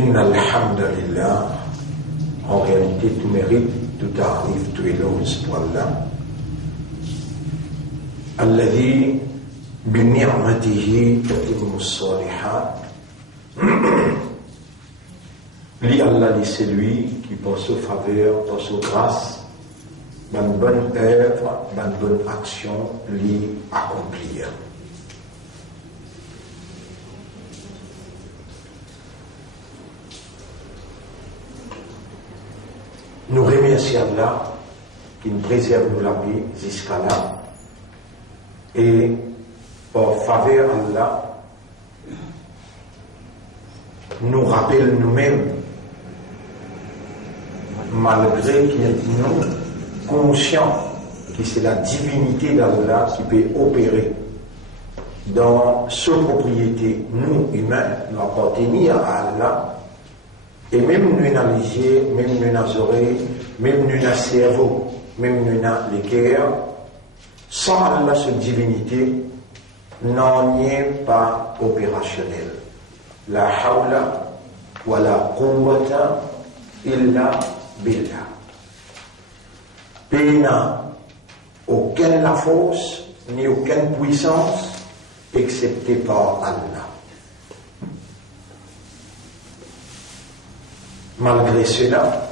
Inna alhamdulillah, en réalité tout mérite, tout arrive, tout éloge pour Allah. Alladhi bi ni'matihi tatimmu as-salihat. Li Allah, c'est lui qui par sa faveur, par sa grâce, dans une bonne œuvre, dans une bonne action, lui accomplir. Nous remercions Allah qui nous préserve nous la vie jusqu'à là. Et par faveur Allah, nous rappelle nous-mêmes, malgré que nous conscients que c'est la divinité d'Allah qui peut opérer dans sa propriété, nous humains, nous appartenir à Allah. Et même nous dans les yeux, même nous dans les oreilles, même nous dans le cerveau, même nous dans les cœurs, sans Allah, cette divinité, n'en est pas opérationnel. La hawla wa la quwwata illa billah. Il n'a aucune la force, ni aucune puissance, excepté par Allah. Malgré cela,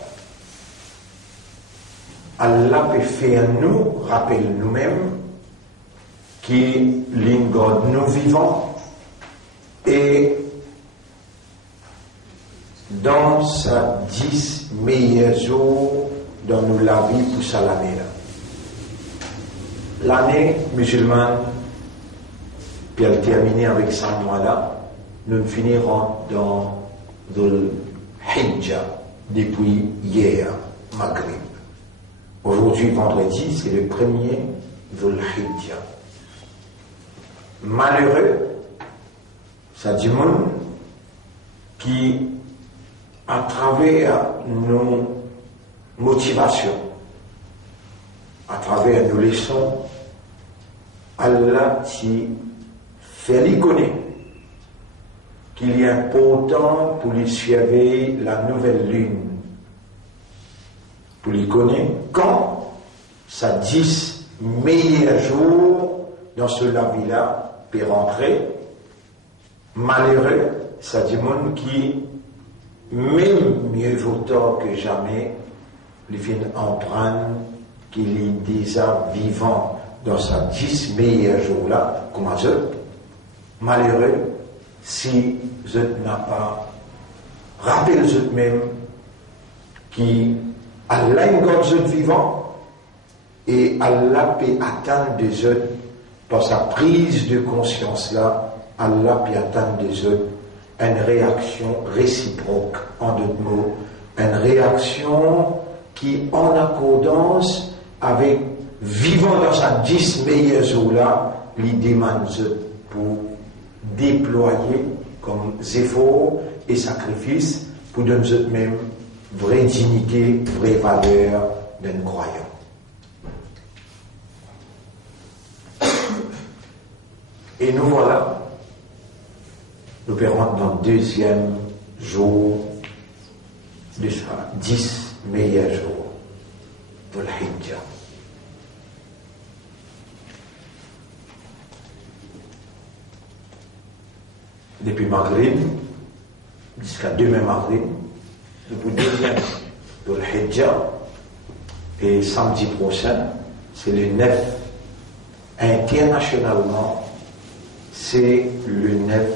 Allah peut faire nous, rappelle nous-mêmes, qui l'ingode nous vivons et dans sa 10 meilleurs jours dans nous la vie pour ça l'année là. L'année musulmane, puis elle termine avec 100 mois là, nous finirons dans le Hijja depuis hier, Maghrib. Aujourd'hui, vendredi, c'est le premier Dhul Hijja. Malheureux, ça dit monde qui, à travers nos motivations, à travers nos leçons, Allah t'y fait les connaître qu'il est important pour lui suivre la nouvelle lune. Pour lui connaître quand ça 10 meilleurs jours dans ce vie-là peut rentrer. Malheureux, ça dit monde qui, même mieux vaut tard que jamais, lui vient emprunter qu'il est déjà vivant dans sa 10 meilleurs jours-là, comme je. Malheureux, si je n'ai pas rappelé eux-mêmes qui Allah est un vivant et Allah peut attendre des autres par sa prise de conscience là, Allah peut attendre des autres une réaction réciproque, en d'autres mots, une réaction qui en accordance avec vivant dans sa 10 meilleurs jours là, lui demande pour déployer comme efforts et sacrifices pour donner eux-mêmes vraie dignité, vraie valeur d'un croyant. Et nous voilà, nous verrons dans le deuxième jour de ça, 10 meilleurs jours de l'Hijja. Depuis Maghrib jusqu'à demain Maghrib, depuis deuxième de l'Hijja, et samedi prochain, c'est le 9. Internationalement, c'est le 9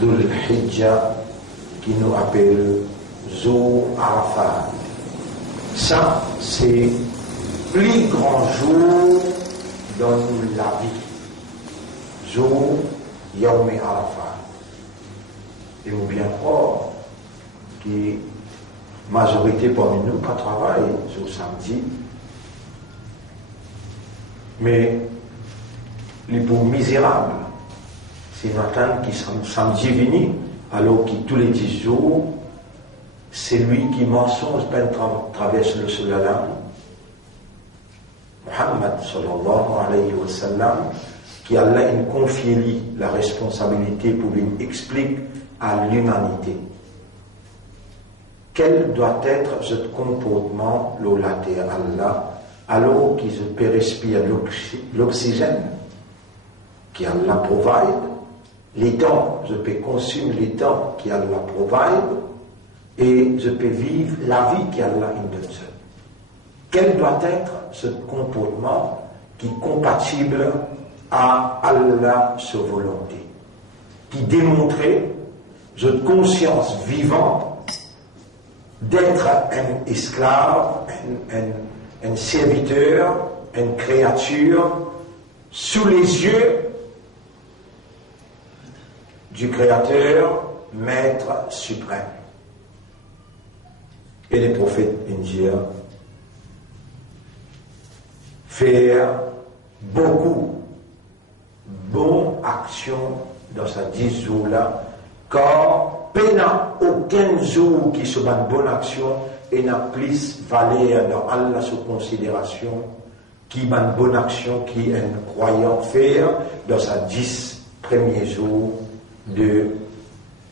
Dhul Hijja qui nous appelle Jour Arafat. Ça, c'est le plus grand jour dans la vie. Jour Yawm Arafat. Et vous bien croire que la majorité parmi nous pas travaille jour samedi. Mais les pauvres misérables, c'est Nathan qui samedi venu, alors que tous les 10 jours, c'est lui qui mensonge peine traverse le soleil. Muhammad sallallahu alayhi wa sallam, qui Allah confie la responsabilité pour lui expliquer à l'humanité quel doit être ce comportement lolaté Allah alors qu'il peut respirer l'oxygène qui Allah provide, les temps, je peux consommer les temps qui Allah provide et je peux vivre la vie qu'Allah donne. Quel doit être ce comportement qui est compatible à Allah, sa volonté, qui démontrait cette conscience vivante d'être un esclave, un serviteur, une créature sous les yeux du Créateur, Maître suprême. Et les prophètes indiens faire beaucoup bonnes actions dans sa 10 jours-là, car il n'y a aucun jour qui se bat bonne action et n'a plus valeur dans Allah sous considération qui bat bonne action qui un croyant faire dans sa 10 premiers jours de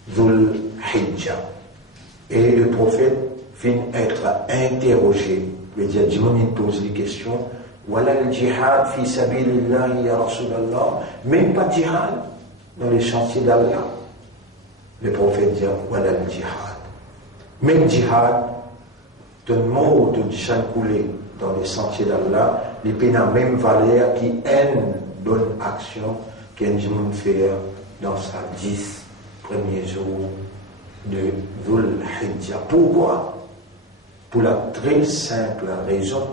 Dhul Hijjah. Et le prophète finit être interrogé. Le diamant pose des questions. Voilà le djihad fi sabilillah ya Rasulallah, même pas djihad dans les chantiers d'Allah. Le prophète dit voilà le djihad. Même djihad, ton mot de djihad coulé dans les sentiers d'Allah, les peines à même valeur qui une bonne action qu'un djihad fait dans sa 10 premiers jours de Dhul Hijjah. Pourquoi? Pour la très simple raison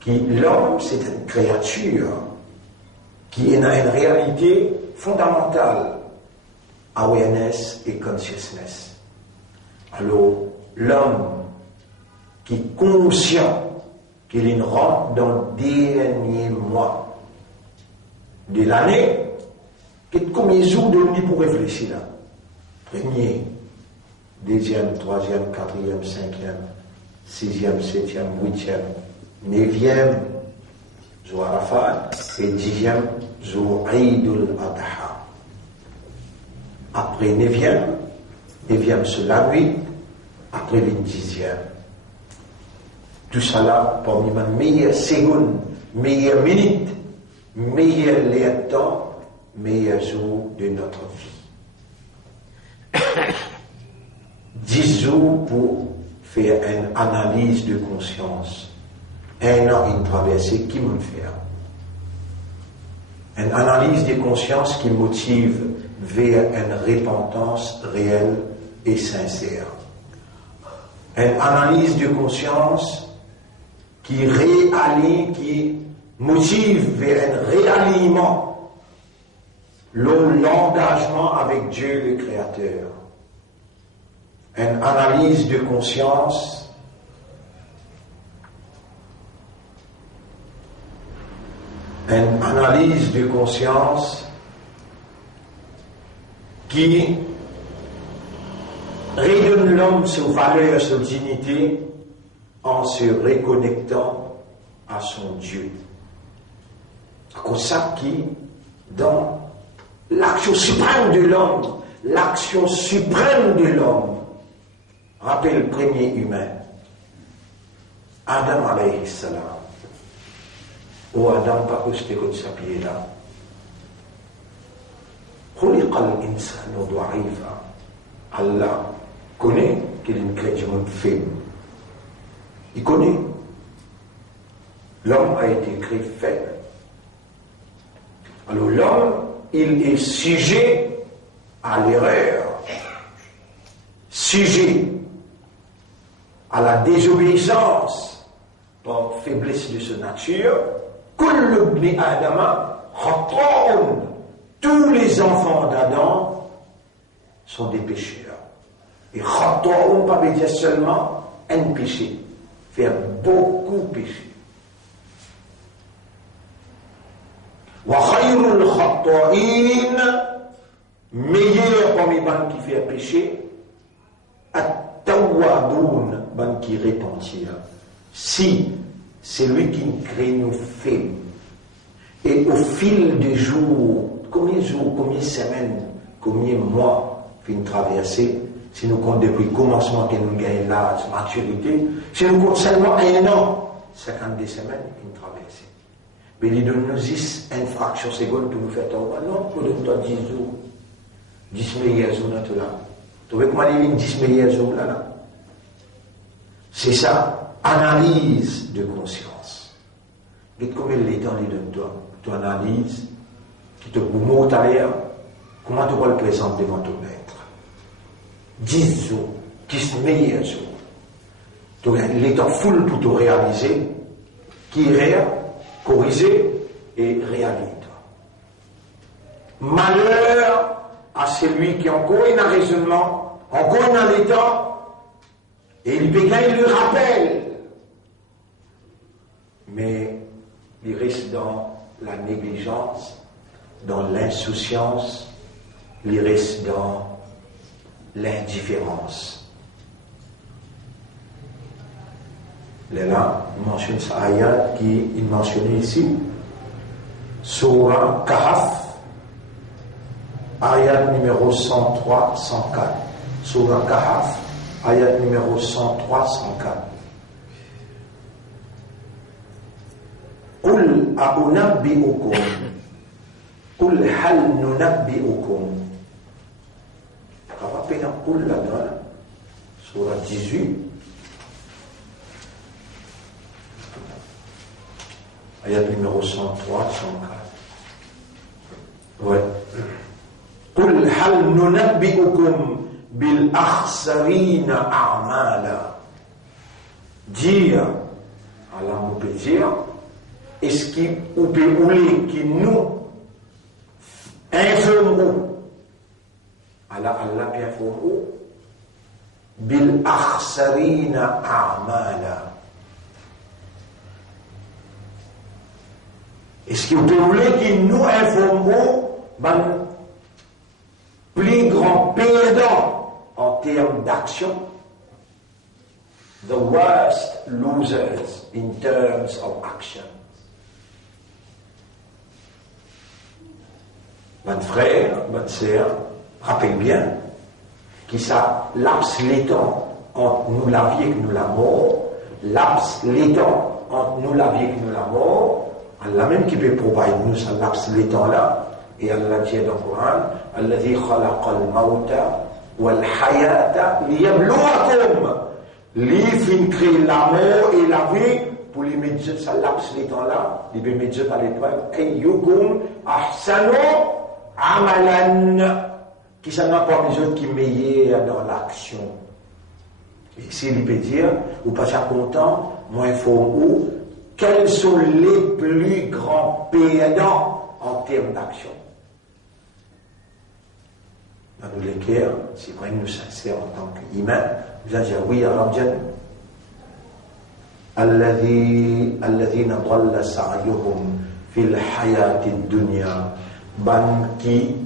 que l'homme, c'est une créature qui a une réalité fondamentale, awareness et consciousness. Alors, l'homme qui est conscient qu'il rentre dans le dernier mois de l'année, combien de jours de nuit pour réfléchir là? Premier, deuxième, troisième, quatrième, cinquième, sixième, septième, huitième, neuvième, jour Arafat, et 10e, jour Eid al-Adha. Après 9e c'est la nuit, après le 10e. Tout ça là, parmi ma meilleure seconde, meilleure minute, meilleur temps, meilleur jour de notre vie. 10 jours pour faire une analyse de conscience. Un an, une traversée qui me fait. Une analyse de conscience qui motive vers une repentance réelle et sincère. Une analyse de conscience qui réaligne, qui motive vers un réalignement. L'engagement avec Dieu le Créateur. Une analyse de conscience qui redonne l'homme sa valeur, sa dignité en se reconnectant à son Dieu. Comme ça qui, dans l'action suprême de l'homme, rappelle le premier humain, Adam alayhi salam. Ou Adam, pas que c'était comme ça, pied là. Allah connaît qu'il est une créature faible. Il connaît. L'homme a été créé faible. Alors l'homme, il est sujet à l'erreur, sujet à la désobéissance par faiblesse de sa nature. Kullu ibn Adama khata'un. Tous les enfants d'Adam sont des pécheurs. Et khata'un, pas veut dire seulement un péché, faire beaucoup pécher. Wa khayrul khata'in, meilleur parmi les qui fait péché, at-tawwaboun, ban qui repentir. Si c'est lui qui crée nos faits, et au fil des jours, combien de semaines, combien de mois, fin traverser, si nous comptons depuis le commencement que nous gagnons l'âge, maturité, si nous comptons seulement 1 an, 52 semaines, une traversée. Mais il donne nous 10 infractions secondes pour nous faire tomber. Non, pour nous donner 10 jours. 10 meilleurs jours dans tout là. Tu vois comment il y a 10 meilleurs jours là? C'est ça, analyse de conscience. Et combien de temps il donne toi? Tu analyses, qui te mot à l'air, comment tu vas le présenter devant ton maître? 10 jours, 10 meilleurs jours. Tu as l'état full pour te réaliser, qui est corriger et réaliser. Malheur à celui qui encore un raisonnement, encore un l'état, et il le rappelle. Mais il reste dans la négligence, dans l'insouciance, il reste dans l'indifférence. Là, il mentionne ce ayat qui est mentionné ici, Surah Kahf, ayat numéro 103-104. Surah Kahf, ayat numéro 103-104. Qul a'unabbi'ukum, qul hal nunabbi'ukum. On va peine un qul là-dedans, Surah 18. Ayat numéro 103, 104. Ouais. Qul hal nunabbi'ukum bil akhsarina a'mala. Dire, Allah nous peut dire, est-ce qu'il peut ouler qui nous informe Allah bien informe bil akhsarina a'mala. Est-ce que vous voulez qu'il nous informe ben, plus grand perdant en termes d'action? The worst losers in terms of action. Mon frère, bonne sœur, rappelle bien qu'il ça lapse les temps entre nous la vie et nous la mort, lapse les temps entre nous la vie et nous la mort. Allah même qui peut provide nous ça laps les temps là, et Allah dit dans le Coran, Alladhi khalaqa al-mawta wal-hayata liyabluwakum, li fin crée la mort et la vie pour les mettre ça laps les temps là, les mettre à l'épreuve, ayyukum ahsanu amalan, qui ça n'a pas besoin qui meilleur dans l'action. Et s'il peut dire, ou pas ça content, moi il faut où quels sont les plus grands perdants en termes d'action? Dans nous l'équerre, c'est vrai que nous sincères en tant qu'humains, nous allons dire oui à l'objet. Alladhina dhalla sa'yuhum fil hayati dunya, ban qui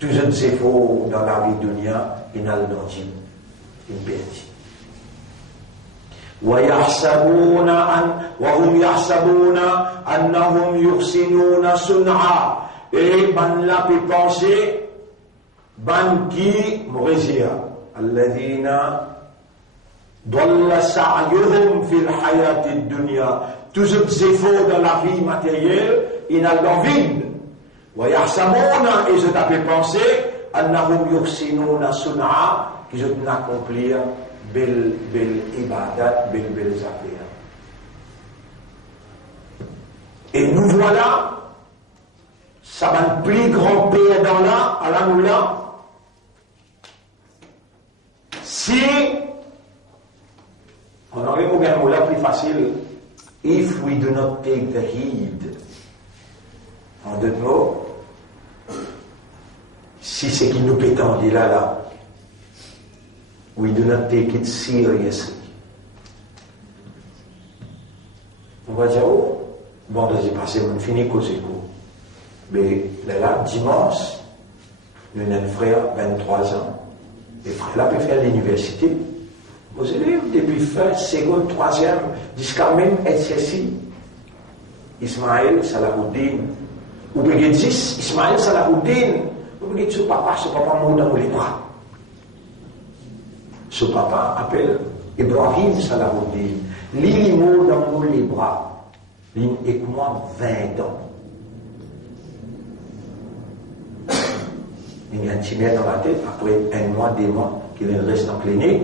tous ces efforts dans la vie dunya, ils n'ont pas dit, ils perdent. وَهُمْ يَحْسَبُونَ أَنَّهُمْ يُحْسِنُونَ صُنْعًا. Et ban la peut penser, ban qui mourir. الَّذِينَ ضَلَّ سَعْيُهُمْ فِي الْحَيَاةِ الدُّنْيَا. Tous ces efforts dans la vie matérielle, ils n'ont pas vide. وَيَحْسَبُونَ, et je t'ai pensé, أَنَّهُمْ يُحْسِنُونَ صُنْعًا, qu'ils ont accompli bel ibadat, bel affaires. Et nous voilà, ça va le plus grand perdant là, à la moula, si on aurait au bien moula plus facile, if we do not take the heed. En d'autres mots, si c'est qui nous pétend, dit là, we do not take it seriously. On va dire, oh, bon, j'ai passé, on finit causer quoi. Mais là, dimanche, nous avons un frère, 23 ans, et le frère là peut faire l'université. Vos élèves, depuis fin, seconde, troisième, jusqu'à même SSI. Ismaël Salahuddin. Ou bien 10, Ismaël Salahuddin. Ou bien 10, papa, ce papa mou dans les bras. ce papa appelle Ibrahim Salahuddin. L'île dans les bras. L'île et moi 20 ans. Il y a un petit dans la tête, après un mois, 2 mois, qu'il reste en clinique,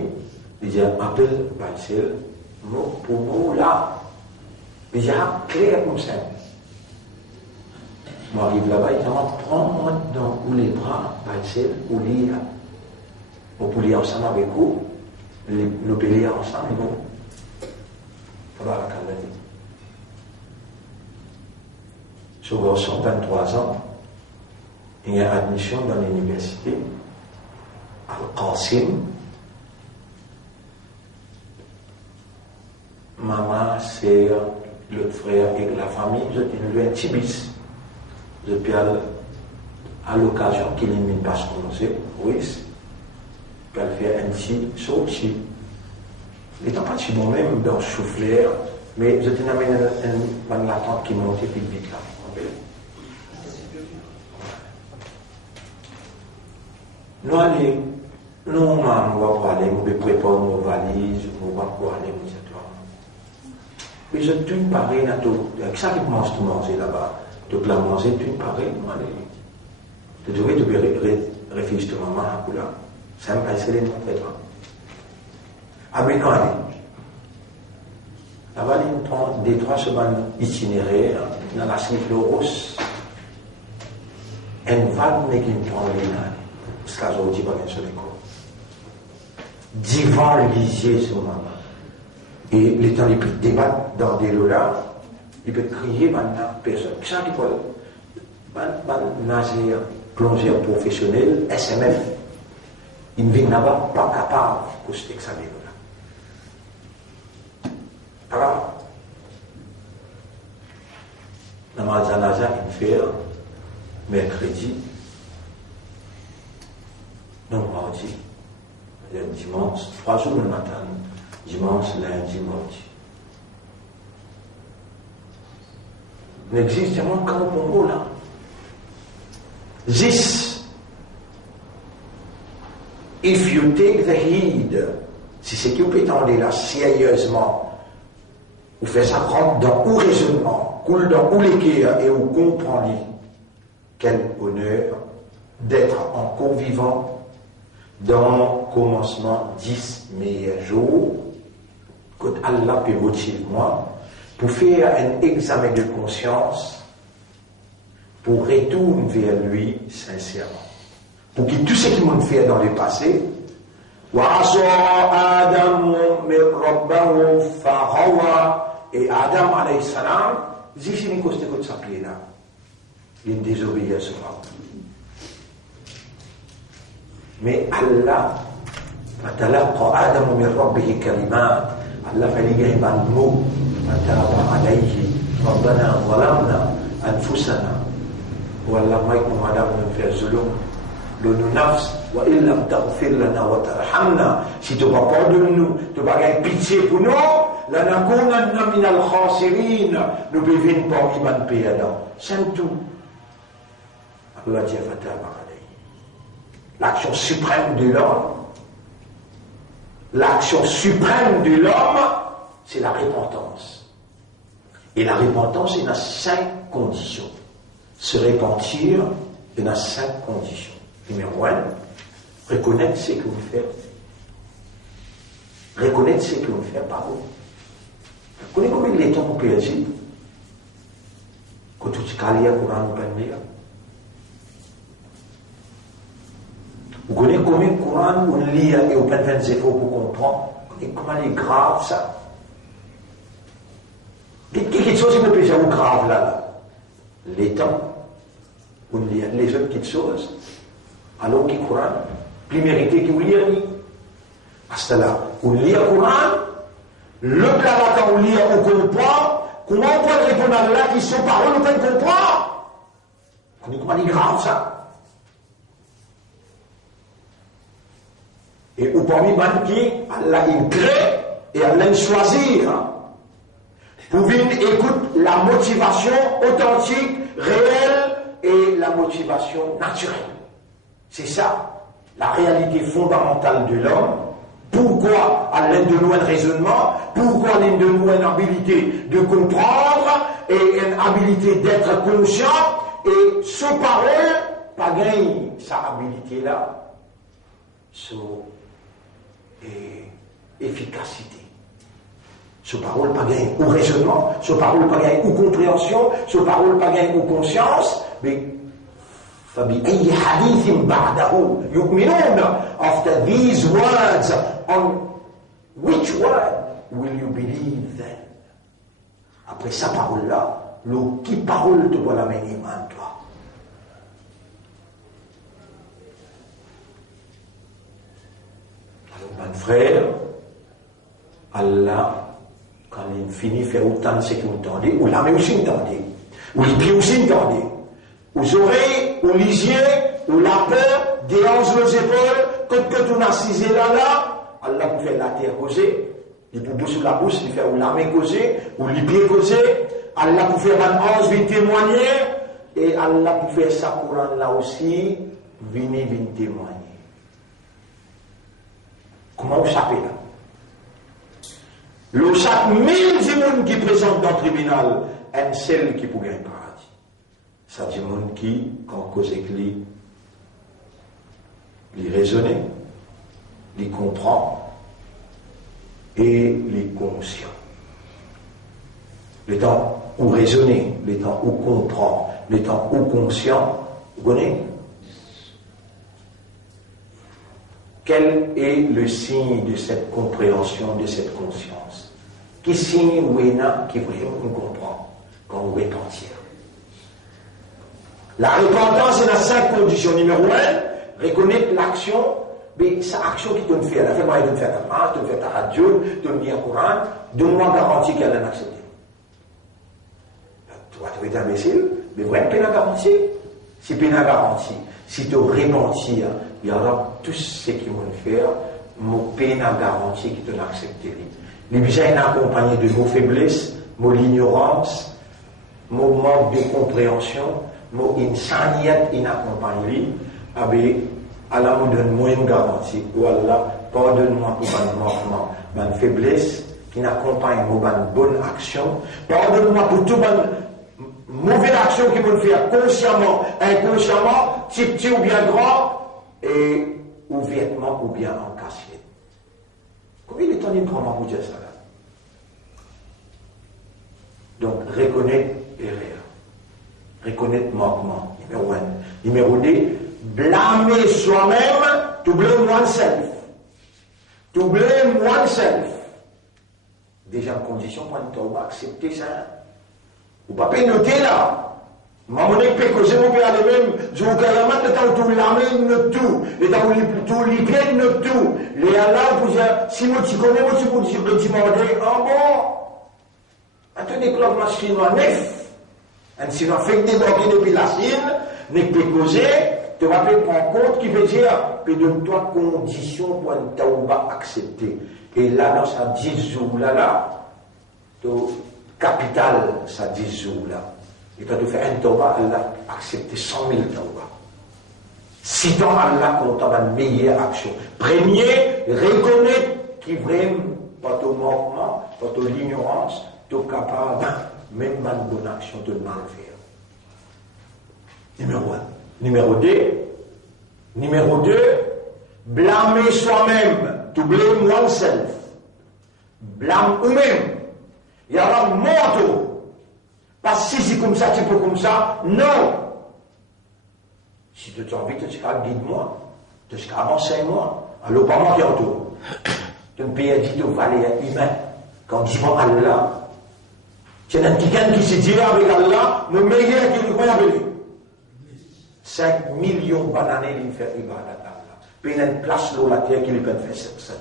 il dit, appelle Balsel, pour nous là. Il dit, clair comme ça. Moi, j'arrive là-bas, il dit, prends-moi dans les bras, Balsel, ou lire. On peut lire ensemble avec vous, nous peut lire ensemble, et bon. Voilà la calme. Sur 123 ans, il y a admission dans l'université Al-Qasim. Maman, c'est le frère et la famille. Je suis un tibis. Je peux à l'occasion qu'il ne pas se commencer, oui, je peux faire un petit sorti. Il n'est pas si bon même dans le souffleur, mais je t'ai amené une latente qui montait plus vite là. Nous allons, nous va aller, nous préparer nos valises, nous va aller, etc. Mais je suis pareil, avec ça qui commence à manger là-bas, de la manger, tu pareil, nous allons. Tu devrais réfléchir à maman, là. Ça me passe les noms, peut-être. Ah, mais non, allez. Là-bas, il prend des 3 semaines itinéraires dans la Cycloros. Un vague, mais qui prend les nains. Parce qu'aujourd'hui, pas bien sur l'école. Divan lisier sur maman. Et les temps, il peut débattre dans des lots-là, il peut crier maintenant, personne. Ça qui peut nager, plongeur professionnel, SMF, il ne vient là-bas pas capable de se examiner là. Alors, dans ma zanaza, il fait mercredi, non, mardi, dimanche, 3 jours le matin, dimanche, lundi, mardi. N'existe moins qu'un Congo là. 10. If you take the heed, si c'est que vous prétendez là sérieusement, vous faites ça rentre dans ou raisonnement, coule dans ou l'équerre et vous comprenez quel honneur d'être encore vivant dans le commencement 10 meilleurs jours, que Allah peut motiver moi, pour faire un examen de conscience, pour retourner vers lui sincèrement. Pour que tout ce qu'il m'a fait dans le passé, et Adam alayhi salam, j'ai fini de sa pied là. Il désobéit à ce moment. Mais Allah, فتلقى آدم من ربه كلمات الله فليه الموت فتاب عليه ربنا ظلمنا أنفسنا والله ما يكون آدم في الظلم لون نفس وإن لم تغفر لنا وترحمنا si tu vas pardonner nous tu vas avoir pitié pour nous لنكونن من الخاسرين nous devons pas y ban perdant c'est tout Allah dit فتاب عليه l'action suprême de l'homme. L'action suprême de l'homme, c'est la repentance. Et la repentance, il y a 5 conditions. Se repentir, il y a 5 conditions. Numéro 1, reconnaître ce que vous faites. Reconnaître ce que vous faites par vous. Vous connaissez combien de temps vous pouvez agir? Quand tu te calmes, vous pouvez dire. Vous connaissez combien de Coran on lit et on peut faire des efforts pour comprendre comment il est grave ça. Quelque chose qui me plaît grave là. Les temps, on lit les autres petites choses, alors que le Coran, plus mérité que vous lire. À cela, on lit le Coran, le plat quand on lit, on comprend, comment on peut répondre à Allah qui sont paroles, on peut comprendre. Vous connaissez comment il est grave ça. Et au parmi qui Allah il crée et Allah il choisit. Pour venir écouter la motivation authentique, réelle et la motivation naturelle. C'est ça, la réalité fondamentale de l'homme, Pourquoi Allah donne un raisonnement? Pourquoi Allah donne une habilité de comprendre et une habilité d'être conscient? Et ce parole, pas gagne sa habilité là, son efficacité. Ce parole pas gagne au raisonnement, ce parole pas gagne aux compréhension, ce parole pas gagne aux consciences, mais فبأي حديث بعده يؤمنون? After these words, on which word will you believe then? Après sa parole-là, qui parole te doit la mener en toi? Alors, mon frère, Allah, quand il finit de faire autant de ce qu'il entendait, ou la main aussi entendait, ou les pieds aussi entendaient, aux oreilles, aux lisiers, ou la peur, des hanches aux épaules, quand tu as assisé là, Allah peut faire la terre causer, il peut boucher la bouche, il fait ou la main causer, ou les pieds causer, Allah peut faire un hanche, venir témoigner, et Allah peut faire ça Coran là aussi, venir témoigner. Comment vous savez là? Le chaque 1000 personnes qui présentent dans le tribunal, un seul qui peut gagner le paradis. Ça dit monde qui, quand cause avec lui, il raisonne, il comprend et il conscient. Le temps où raisonner, le temps où comprend, le temps où conscient, vous connaissez? Quel est le signe de cette compréhension, de cette conscience? Quel signe ou est qui vraiment on comprend quand on repentir? La repentance est la 5 conditions. Numéro 1, reconnaître l'action, mais c'est l'action qui te fait. Elle a fait moi, elle te fait ta main, te fait ta radio, te lire le Coran, donne-moi garantie qu'elle a accepté. Toi, tu es imbécile, mais voilà, peine à garantie. Si peine à garantie, si tu repentir, il y aura tout ce qu'ils vont faire, mon peine à garantie qui te l'a accepté. Les besoins accompagnés de nos faiblesses, mon ignorance, mon manque de compréhension, mon insaniyat inaccompagné, Allah me donne moins une garantie. Ou Allah, pardonne-moi pour mon manquement, ma faiblesse qui n'accompagne ma bonne action. Pardonne-moi pour toute ma mauvaise action qui me fait consciemment, inconsciemment, petit ou bien grand, et ouvertement ou bien en cachette. Combien de temps il prend pour dire ça là? Donc, reconnaître erreur. Reconnaître manquement, numéro 1. Numéro 2, blâmer soi-même, to blame oneself. To blame oneself. Déjà en condition pour ne pas accepter ça. Vous ne pouvez pas noter là. Maman n'est pas que je ne peux pas aller même, je vous calme de temps tout l'armée, note tout. Et dans tout les pieds, note tout. Les Allah, vous dire, si moi tu connais, moi tu peux dire, tu m'as dit, ah bon. Attendez que la machine en neuf. Et si on fait des drogues depuis la Chine, n'est pas causé, tu vas prendre compte qui veut dire que donne-toi condition pour un taouba accepté. Et là, dans sa 10 jours là, ton capital, ça 10 jours là. Et quand tu fais un taouba, Allah a accepté 100 000 taouba. Si ton Allah compte une meilleure action. Premier, reconnaître qu'il vraiment pas ton manquement, pas ton ignorance, tu es capable, même une bonne action, de mal faire. Numéro 1. Numéro 2, blâmer soi-même, to blame oneself. Blâme eux-mêmes. Il y aura un motto. Pas si c'est comme ça, tu peux comme ça. Non. Si tu as envie, tu dis, guide-moi. Tu dis, enseigne-moi. Alors, pas moi qui entoure. Tu me payes dit au valet humain. Quand tu vois Allah, c'est un quelqu'un qui se dit avec Allah, le meilleur qui lui croit avec lui. 5 millions de bananes, il fait ibadat Allah. Puis il y a une place dans la terre qui lui peut faire ça.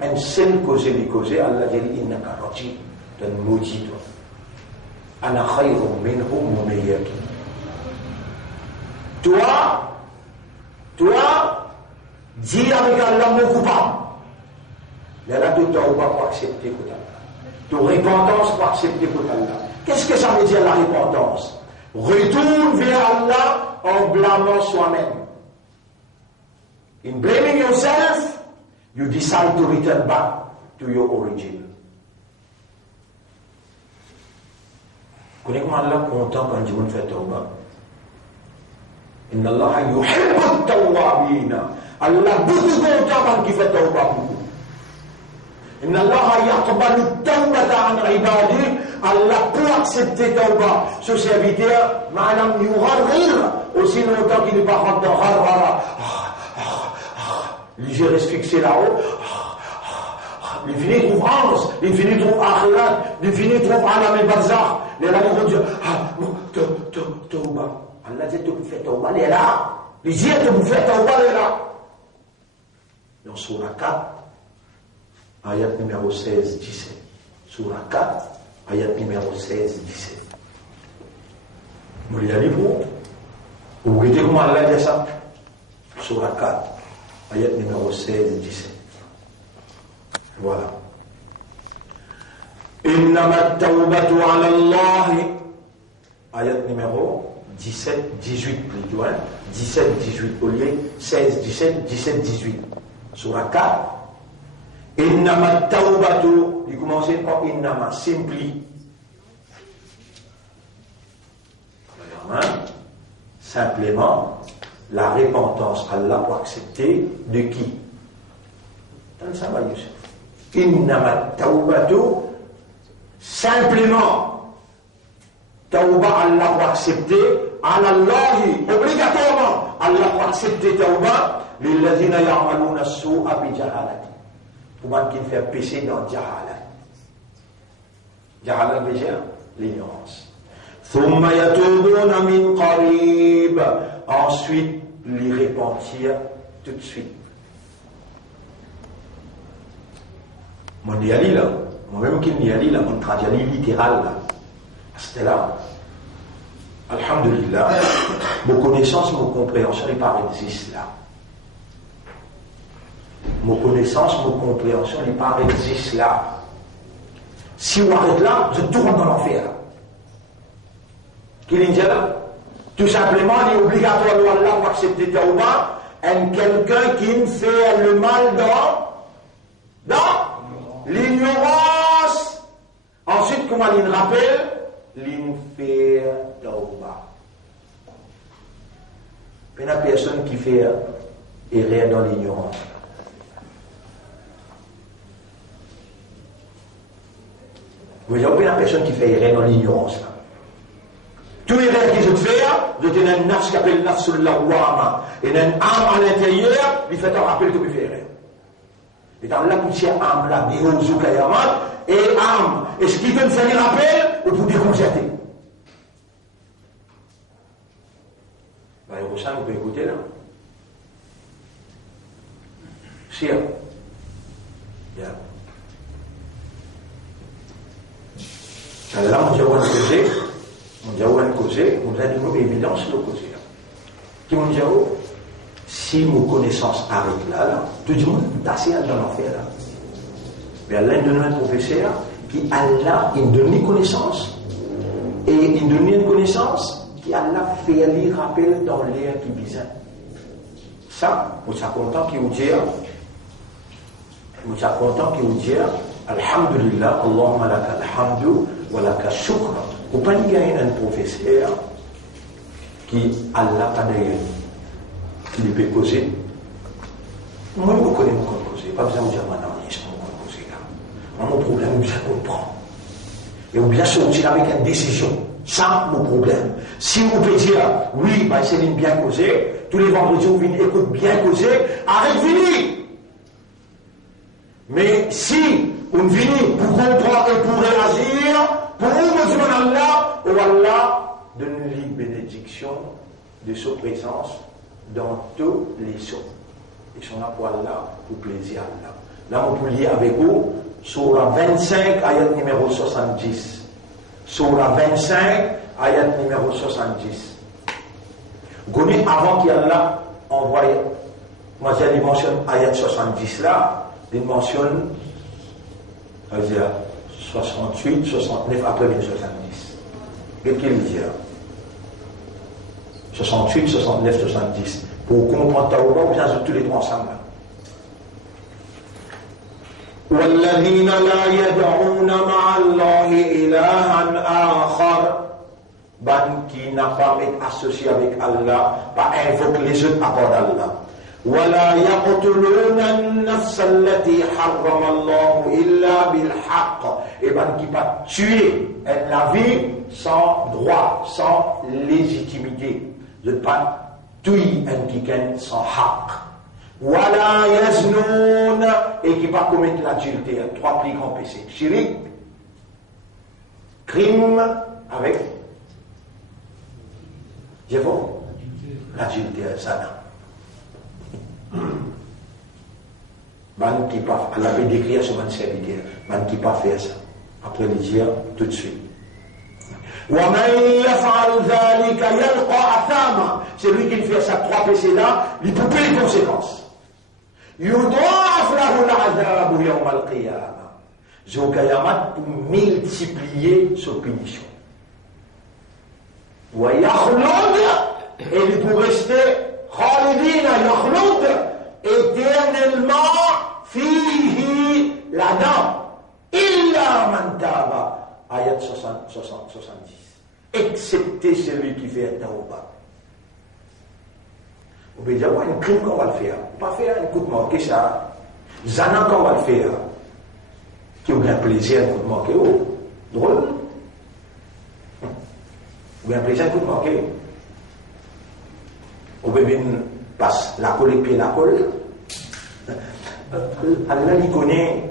Un seul causé, Allah dit, il n'a qu'à rôtir, d'un maudit toi. Ana khayrun minhum wa meilleur. Toi, dis avec Allah mon coupable. Mais là, tu n'as pas pour accepter pour Allah. Ton repentance pour accepter pour Allah. Qu'est-ce que ça veut dire la repentance? Retourne vers Allah en blâmant soi-même. In blaming yourself, you decide to return back to your origin. Vous connaissez comment Allah est content quand Dieu fait tawbah? Inna Allah yuhibbu at-tawwabina. Allah beaucoup content quand il fait tawbah. Inna Allah yaqbalu at-tawbata an ibadihi. Allah peut accepter tawbah ce serviteur, madame yugharrir, aussi longtemps qu'il n'est pas rentré dans gharrara. Il reste fixé là-haut. L'infini trouve Hans, l'infini trouve Akhirat, l'infini trouve Alam et Barzakh. Les rameaux vont dire, tawbah. Allah dit, tu fais tawbah, elle est là. Les yeux, tu fais tawbah, elle est là. Dans Surah 4, ayat numéro 16-17. Surah 4, ayat numéro 16-17. Vous voulez aller pour vous voyez comment Allah dit ça? Surah 4, ayat numéro 16-17. Voilà. Innama at-tawbatu ala Allah. Ayat numéro 17-18 plutôt. 17-18 au lieu 16-17, 17-18. Surah 4. Innama at-tawbatu. Il commence par innama, simply. Simplement, la repentance, Allah pour accepter de qui? Ça va, Youssef. Innama tawbatu, simplement, tawbah Allah pour accepter, alallahi, obligatoirement, Allah pour accepter tawbah, lillazina ya'maluna as-su'a bi jahalati. Pour moi qui fait péché dans jahala. Jahala veut dire l'ignorance. Thumma yatubuna min qarib. Ensuite, les repentir tout de suite. Mon diali là, moi-même qui n'y allais là, mon traduit littéral là, c'était là. Alhamdulillah, mon connaissance, mon compréhension n'est pas existe là. Mon connaissance, mon compréhension n'est pas existe là. Si on arrête là, je tourne dans l'enfer. Qu'il dit là? Tout simplement, il est obligatoire Allah pour accepter tawbah, et quelqu'un qui fait le mal dans l'ignorance. Ensuite, comment il rappelle? L'infer tawbah. Il y a personne qui fait erreur dans l'ignorance. Vous voyez, il y a personne qui fait erreur dans l'ignorance. Tous les erreurs qu'ils ont fait, je tenais un nafs qui appelle nafsul lawama. Et une âme à l'intérieur, il fait un rappel que tu fais erreur. Et dans la poussière âme, la bihozu kayamat, et âme. Et ce qui veut me faire un rappel, ou pour déconcerter. Ben, Rosan, vous pouvez écouter là. Sire. Bien. Alors là, on dit, on va causer. On dit, on va causer. On a une évidence sur le côté. Qui m'ont dit, si mon connaissance arrête là, tout le monde est assez dans l'enfer là. Mais Allah il donne un professeur qui Allah il donne une connaissance et il donne une connaissance qui Allah fait lui rappel dans l'air qui bizarre. Ça, vous êtes content qu'il vous dise, Alhamdulillah, Allahumma laka alhamdu wa laka shukra. Vous ne pouvez pas gagner un professeur qui Allah a d'ailleurs. Qui lui peut causer. Moi, je connais mon causer. Pas besoin de dire maintenant, il est mon causer là. Moi, mon problème, je bien comprendre. Et on bien sortir avec une décision. Ça, mon problème. Si vous pouvez dire, oui, bah, c'est une bien causée, tous les vendredis, on vient écoute bien causer, arrête, fini. Mais si on vient pour comprendre et pour réagir, pour vous dire Allah, ou Allah donne une bénédiction de sa présence dans tous les sons. Ils sont là pour Allah, pour plaisir à Allah. Là, on peut lire avec vous, Surah 25, ayat numéro 70. Surah 25, ayat numéro 70. Vous connaissez avant qu'Allah envoie, moi j'ai mentionné ayat 70 là, il mentionne, c'est-à-dire 68, 69, après les 70. Qu'est-ce qu'il dit? 68, 69, 70. Pour comprendre Tawbah, vous avez tous les trois ensemble. والذين لا يدعون مع الله إلها آخر ban qui n'a pas été associé avec Allah, pas invoquer les autres à part d'Allah. ولا يقتلون النفس التي حرم الله إلا بالحق. Et ban qui pas tuer la vie sans droit, sans légitimité. De pas tuer un quiken sans haq. ولا يزنون. Et qui pas commettre l'adultère. 3 plus grands péchés. Shirik, crime avec je vois l'adultère, zana. Man qui pas, elle avait décrit à son serviteur, man qui pas faire ça. Après le dire tout de suite. وَمَنْ يَفْعَلْ ذَلِكَ يَلْقَى أَثَامًا. C'est lui qui fait ça 3 péchés là, il peut payer les conséquences. يُضَاعَفْ لَهُ الْعَذَابُ يَوْمَ الْقِيَامَةِ. Jour Qiyamah pour multiplier sa punition. وَيَخْلُدْ. Et il peut rester خالدين يخلد éternellement فيه là-dedans إلا من تاب. Ayat 70. Excepté celui qui fait un tawba. On peut dire, un crime qu'on va le faire. On va pas faire un coup de manquer ça. Zana qu'on va le faire. Qui a un plaisir, un coup de manquer. Oh, drôle. Ou un plaisir, un coup de manquer. On peut bien passer la colle et puis la colle. Allah, il connaît.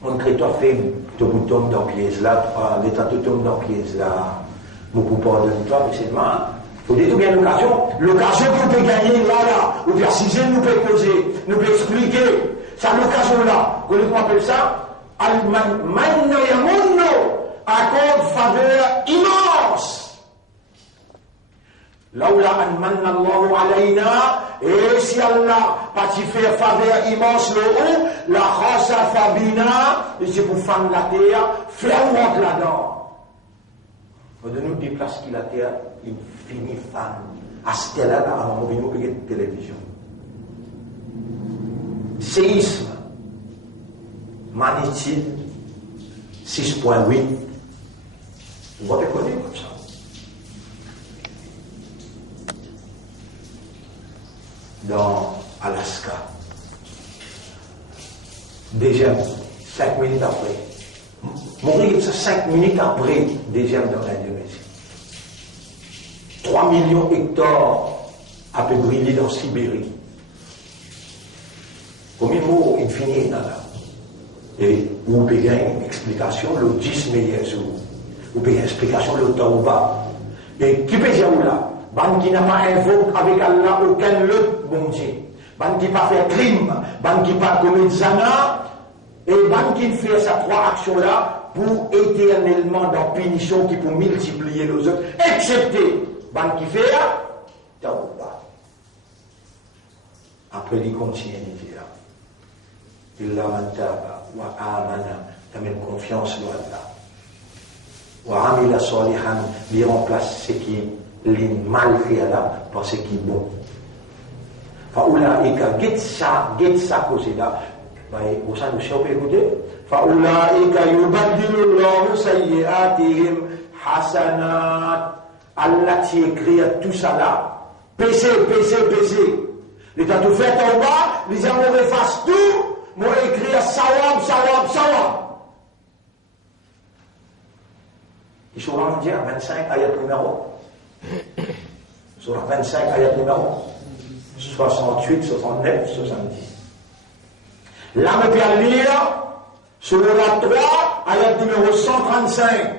Mon créateur fait tout le tombe dans pièce là, l'état tout tombe dans pièce là. Beaucoup pardonne toi, mais c'est mal. Il faut dire tout bien l'occasion. L'occasion qu'on peut gagner là, ou bien si nous peut poser, nous peut expliquer. C'est l'occasion là. Comment on appelle ça? Al-Manno Yamunno accorde faveur immense. Laula an manna Allahu alayna, et si Allah pas faire faveur immense le haut, la khasa fabina, et c'est pour fan la terre, faire monte là-dedans. On de nous déplace qui la terre, il finit fan. À ce là, à un moment où il y a une télévision. Séisme, magnitude 6.8. Vous avez connu comme ça. Dans Alaska. Deuxième, 5 minutes après. Mourir 5 minutes après, deuxième dans l'Indonésie. 3 millions d'hectares a pu briller dans Sibérie. Combien de mots infinis là? Et vous pouvez une explication le 10 meilleurs jours. Vous pouvez une explication le Tauba. Et qui peut dire où là? Ban qui n'a pas invoqué avec Allah aucun autre bon Dieu. Ban qui n'a pas fait crime. Ban qui n'a pas commis zana. Et ban qui fait ces 3 actions-là pour éternellement dans punition qui peut multiplier les autres. Excepté ban qui fait tawba. Après il continue à dire. Il la mantaba wa amana. Il met confiance en Allah. Wa amila salihan. Il remplace ce qui les mal fait là par ce qui est bon. Faoulaïka, get ça cause là. Vous savez, vous savez écouter. Faoulaïka yubaddilu Allahu sayyi'atihim hasanat. Allah t'y écrit tout ça là. PC. Les t'as tout fait en bas, les amours effacent tout, m'ont écrit sawab. Il faut en dire 25 ayat numéro. Sur 25 ayat numéro 68, 69, 70. Là, on peut lire sur la 3, ayat numéro 135.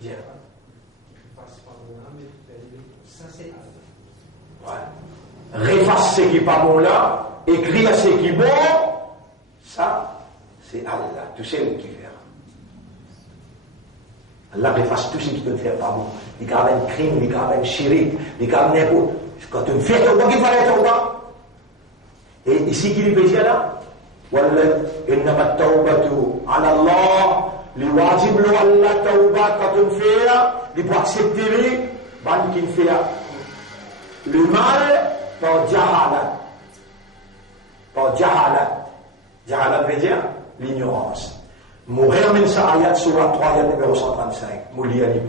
Bien. Ouais. Réface ce qui n'est pas bon là, écrire ce qui est bon, ça, c'est Allah. Tu sais le qui fait. Allah efface tout ce qui peut faire pas bon. Il y a un crime, il y a un chirik, il y a un n'importe. Quand tu fais ton qu'il fallait ton bas. Et ici, qui lui peut dire là? إنما التوبة على الله لواجب له الله توبة quand on fait, il peut accepter ban qui fait le mal par jahala, jahalat. Jahalat veut dire l'ignorance. Mourir min sa ayat surah 3 ayat numéro 135. Moulia li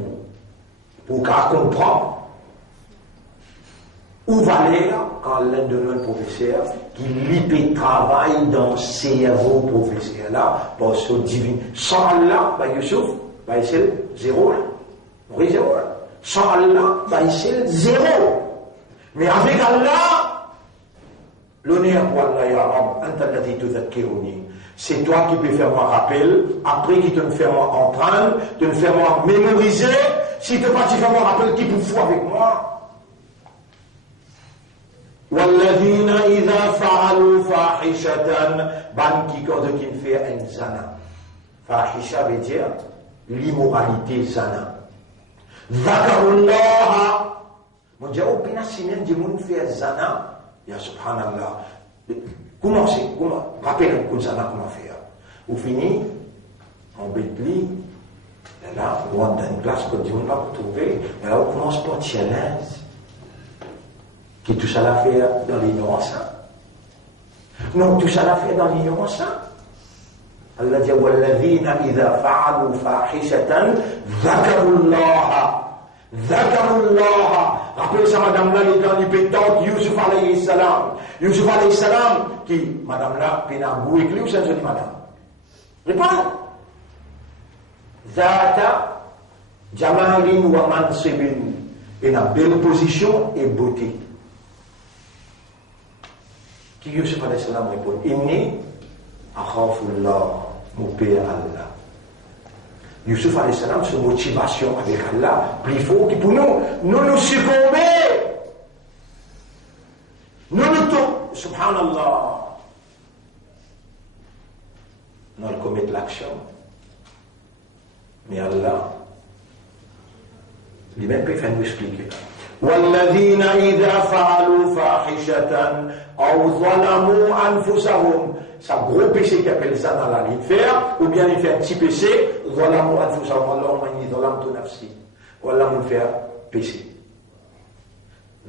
pour qu'à comprendre où va aller quand l'un de nos professeurs qui lit travaille dans cerveau professeur là parce que divin sans Allah bah Youssouf bah c'est zéro là oui zéro là sans Allah bah c'est zéro mais avec Allah l'honneur pour Allah ya Rab anta alladhi tudhakkiruni c'est toi qui peux faire moi rappel après qui te me faire moi entendre te me faire moi mémoriser si tu pas tu faire moi rappel qui peut faire avec moi. والذين إذا فعلوا فاحشة banki quand qui fait un zana fahisha veut dire l'immoralité zana zakarullah mon Dieu opina sinen di mon fait zana ya subhanallah comment c'est comment rappelle comme zana comment faire au fini en betli là on dans une classe que Dieu n'a pas trouvé là on commence par challenge qui tout ça l'a fait dans l'ignorance. Non, tout ça l'a fait dans l'ignorance. Allah dit walladhina idha fa'alu fahishatan dhakarullaha. Rappelez ça, madame là, les dans les pétantes, Youssouf alayhi salam. Youssouf alayhi salam, qui, madame là, pénabou et lui, ou ça, je dis madame. Réponds. Zata jamalin wa mansibin. Une belle position et beauté. Qui Youssouf alayhi salam répond inni akhafullah mon père Allah. Youssouf alayhi salam sa motivation avec Allah plus fort que pour nous succomber nous tout subhanallah nous commettre l'action mais Allah lui-même peut nous expliquer والذين إذا فعلوا فاحشة أو ظلموا أنفسهم ça gros péché qui appelle ça dans la ligne faire ou bien il fait un petit péché ظلموا أنفسهم اللهم إني ظلمت نفسي ولا من faire péché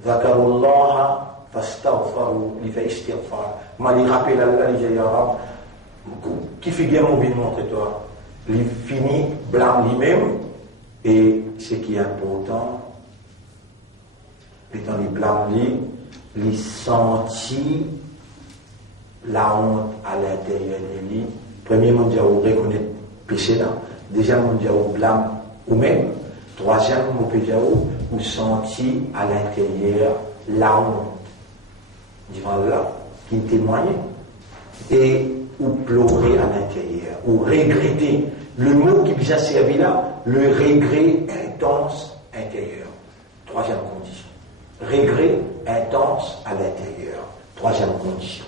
ذكروا الله فاستغفروا لفي استغفار ما لي rappelle Allah il dit ya Rab qui fait bien mon bien montre toi il finit blâme lui-même et ce qui est important étant les blâmes, les sentis la honte à l'intérieur de lui. Premièrement, on reconnaît le péché là. Deuxièmement, on blâme ou même. Troisièmement, on sentit à l'intérieur la honte. Devant là, qui témoigne. Et ou pleurer à l'intérieur, ou regretter. Le mot qui vous a servi là, le regret intense intérieur. Troisième condition. Regret intense à l'intérieur. Troisième condition.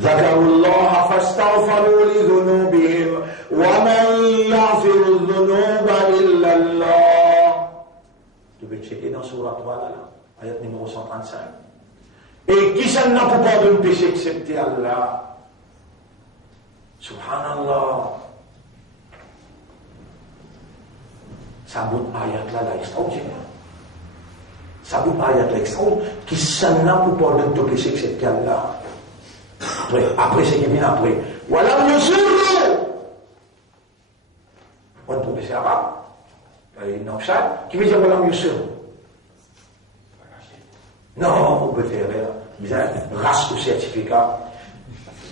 ذكروا الله فاستغفروا لذنوبهم ومن يغفر الذنوب إلا الله. Tu peux checker dans Surah 3 là, ayat numéro 135. Et qui s'en n'a pas pardonné de péché excepté Allah? Subhanallah. Ça bout ayat là extraordinaire. Ça bout ayat là extraordinaire. Qui s'en n'a pas pardonné de péché excepté Allah? Après ce qui vient après. Voilà mieux sur nous. On trouve ça arabe. Non, ça. Qui veut dire voilà mieux sur nous? Non, on peut faire bien. Race au certificat.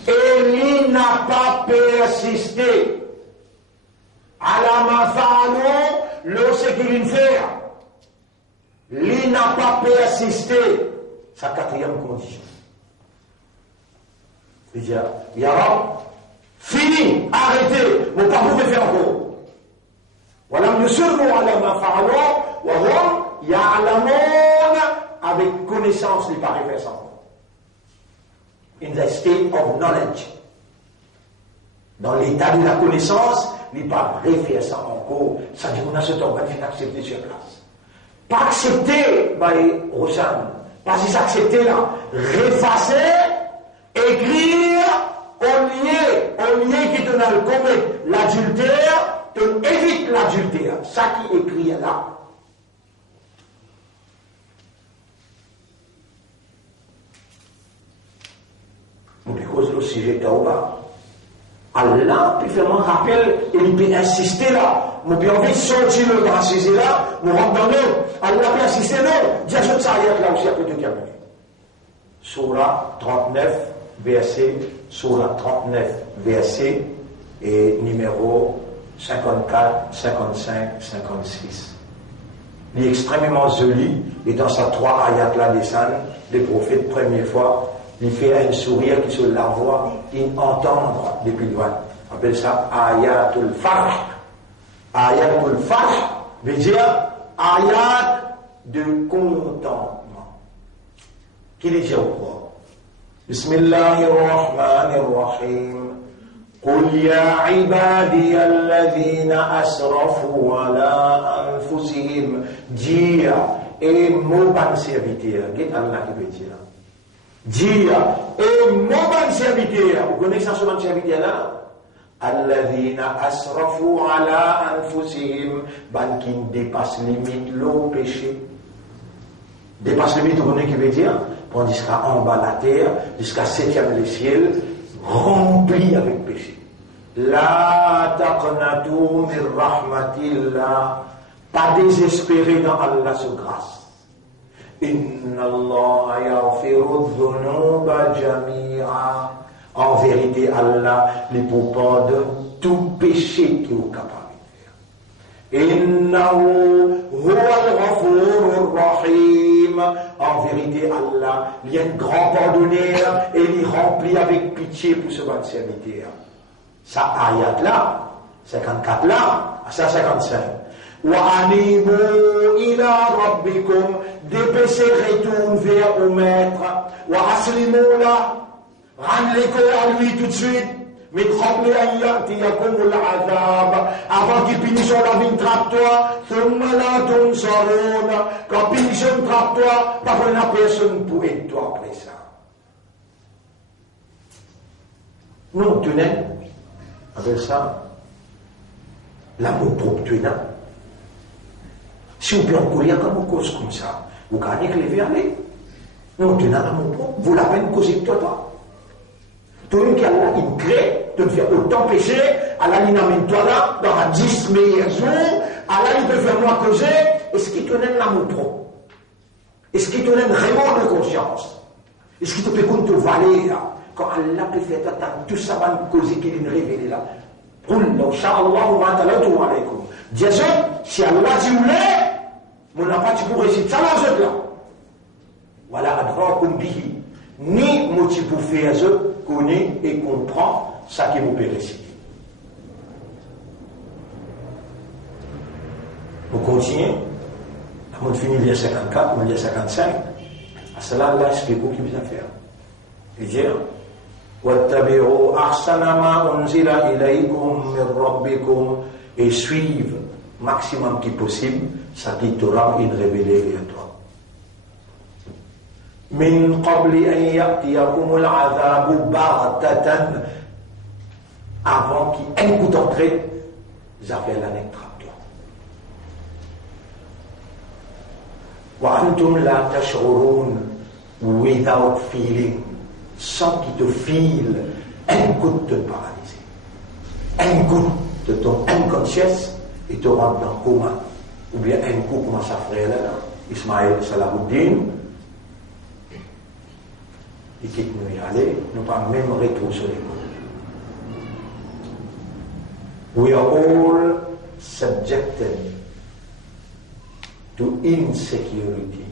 Et il n'a pas persisté à la mafano lorsqu'il vient faire. Il n'a pas persisté. Sa quatrième condition. Il dit, ya Rab, fini, arrêtez, mon pas pouvez faire encore. Voilà, monsieur, nous, ala ma fa'alon, wa hum, ya'lamoun, avec connaissance, il paraît faire ça. In the state of knowledge. Dans l'état de la connaissance, il paraît faire ça encore. Ça dit, on a ce temps, il faut accepter sur place. Pas accepter, bah, Rosanne, pas si accepter là, réfasser, écrire au lieu qui te n'a commettre l'adultère, te évite l'adultère. Ça qui écrit là. cause le sujet Taouba. Allah peut faire un rappel et il peut insister là. Nous pouvons envie de sortir le racisme là, nous rentrons dans nous. Allah peut insister non. Dis à ce ayat là aussi, après de terminer. Surah 39, verset, Surah 39, verset, et numéro 54, 55, 56. Il est extrêmement joli, et dans ces 3 ayats là descendent, les prophètes, première fois, il fait un sourire qui se la voit, il entendre depuis loin. On appelle ça ayatul farh. Ayatul farh veut dire ayat de contentement. Qui dit quoi? Bismillahirrahmanirrahim. قل يا عبادي الذين أسرفوا على أنفسهم جيا et mon bon serviteur. Qu'est-ce Allah qui veut dire? Dia et mon bon serviteur. Vous connaissez ce bon serviteur là? Alladhina asrafu ala anfusihim, ban qui dépasse limite le péché. Dépasse limite, vous connaissez ce qui veut dire? Prend jusqu'à en bas la terre, jusqu'à 7e les ciels, rempli avec péché. La taqnatu min rahmatillah, pas désespéré dans Allah sa grâce. Inna Allah yaghfiru dhunuba jami'a. En vérité, Allah les pardonne de tout péché qui est capable de faire. Innahu huwa al-ghafurur rahim. En vérité, Allah, il y a un grand pardonneur et il remplit avec pitié pour ce bon serviteur. Ça, ayat là, 54 là, ça 55. Wa animu ila rabbikum, dépêchez, retourne vers au maître. Wa aslimu la, rendez-les à lui tout de suite. Mais tremblez à yatiyakum al-azab, avant qu'il finisse la vie trappe-toi, thumma la tunsarun, quand finisse trappe-toi, pas pour la personne pour aider toi après ça. Nous tenons avec ça l'amour propre tenant. Si vous pouvez courir comme une cause comme ça, vous gagnez que les vies aller. Nous tenons l'amour propre, vous la peine causer de toi. Tout le qui a une crée de faire autant pécher, Allah il amène toi là, dans la 10 meilleurs jours, Allah il peut faire moi causer, est-ce qu'il te donne l'amour propre? Est-ce qu'il te donne vraiment de conscience? Est-ce qu'il te peut compte te valer là? Quand Allah peut faire toi, tout ça va nous causer qu'il est révélé là. Dieu, si Allah dit où l'est, mon n'a pas pour réussir ça dans là. Voilà, adrakum bihi. Ni motif pour faire ce connaît et comprend ça qui vous périssit. Vous continuez, on finit le 54, on le 55. À cela, Allah explique ce qu'il vient faire. Il dit وَاتَّبِعُوا أَحْسَنَ مَا أُنزِلَ إِلَيْكُمْ مِنْ رَبِّكُمْ et suivre maximum qui possible ça qui t'aura une révélée vers toi. من قبل أن يأتيكم العذاب بغتة avant qu'il coup d'entrée vous avez la nettrape وأنتم لا تشعرون without feeling sans qu'il te file un coup de te paralyser un coup de ton inconscience et te rendre dans le coma ou bien un coup comme ça frère là Ismaël Salahuddin et qui nous y aller, nous pas même retour sur les mots. We are all subjected to insecurity.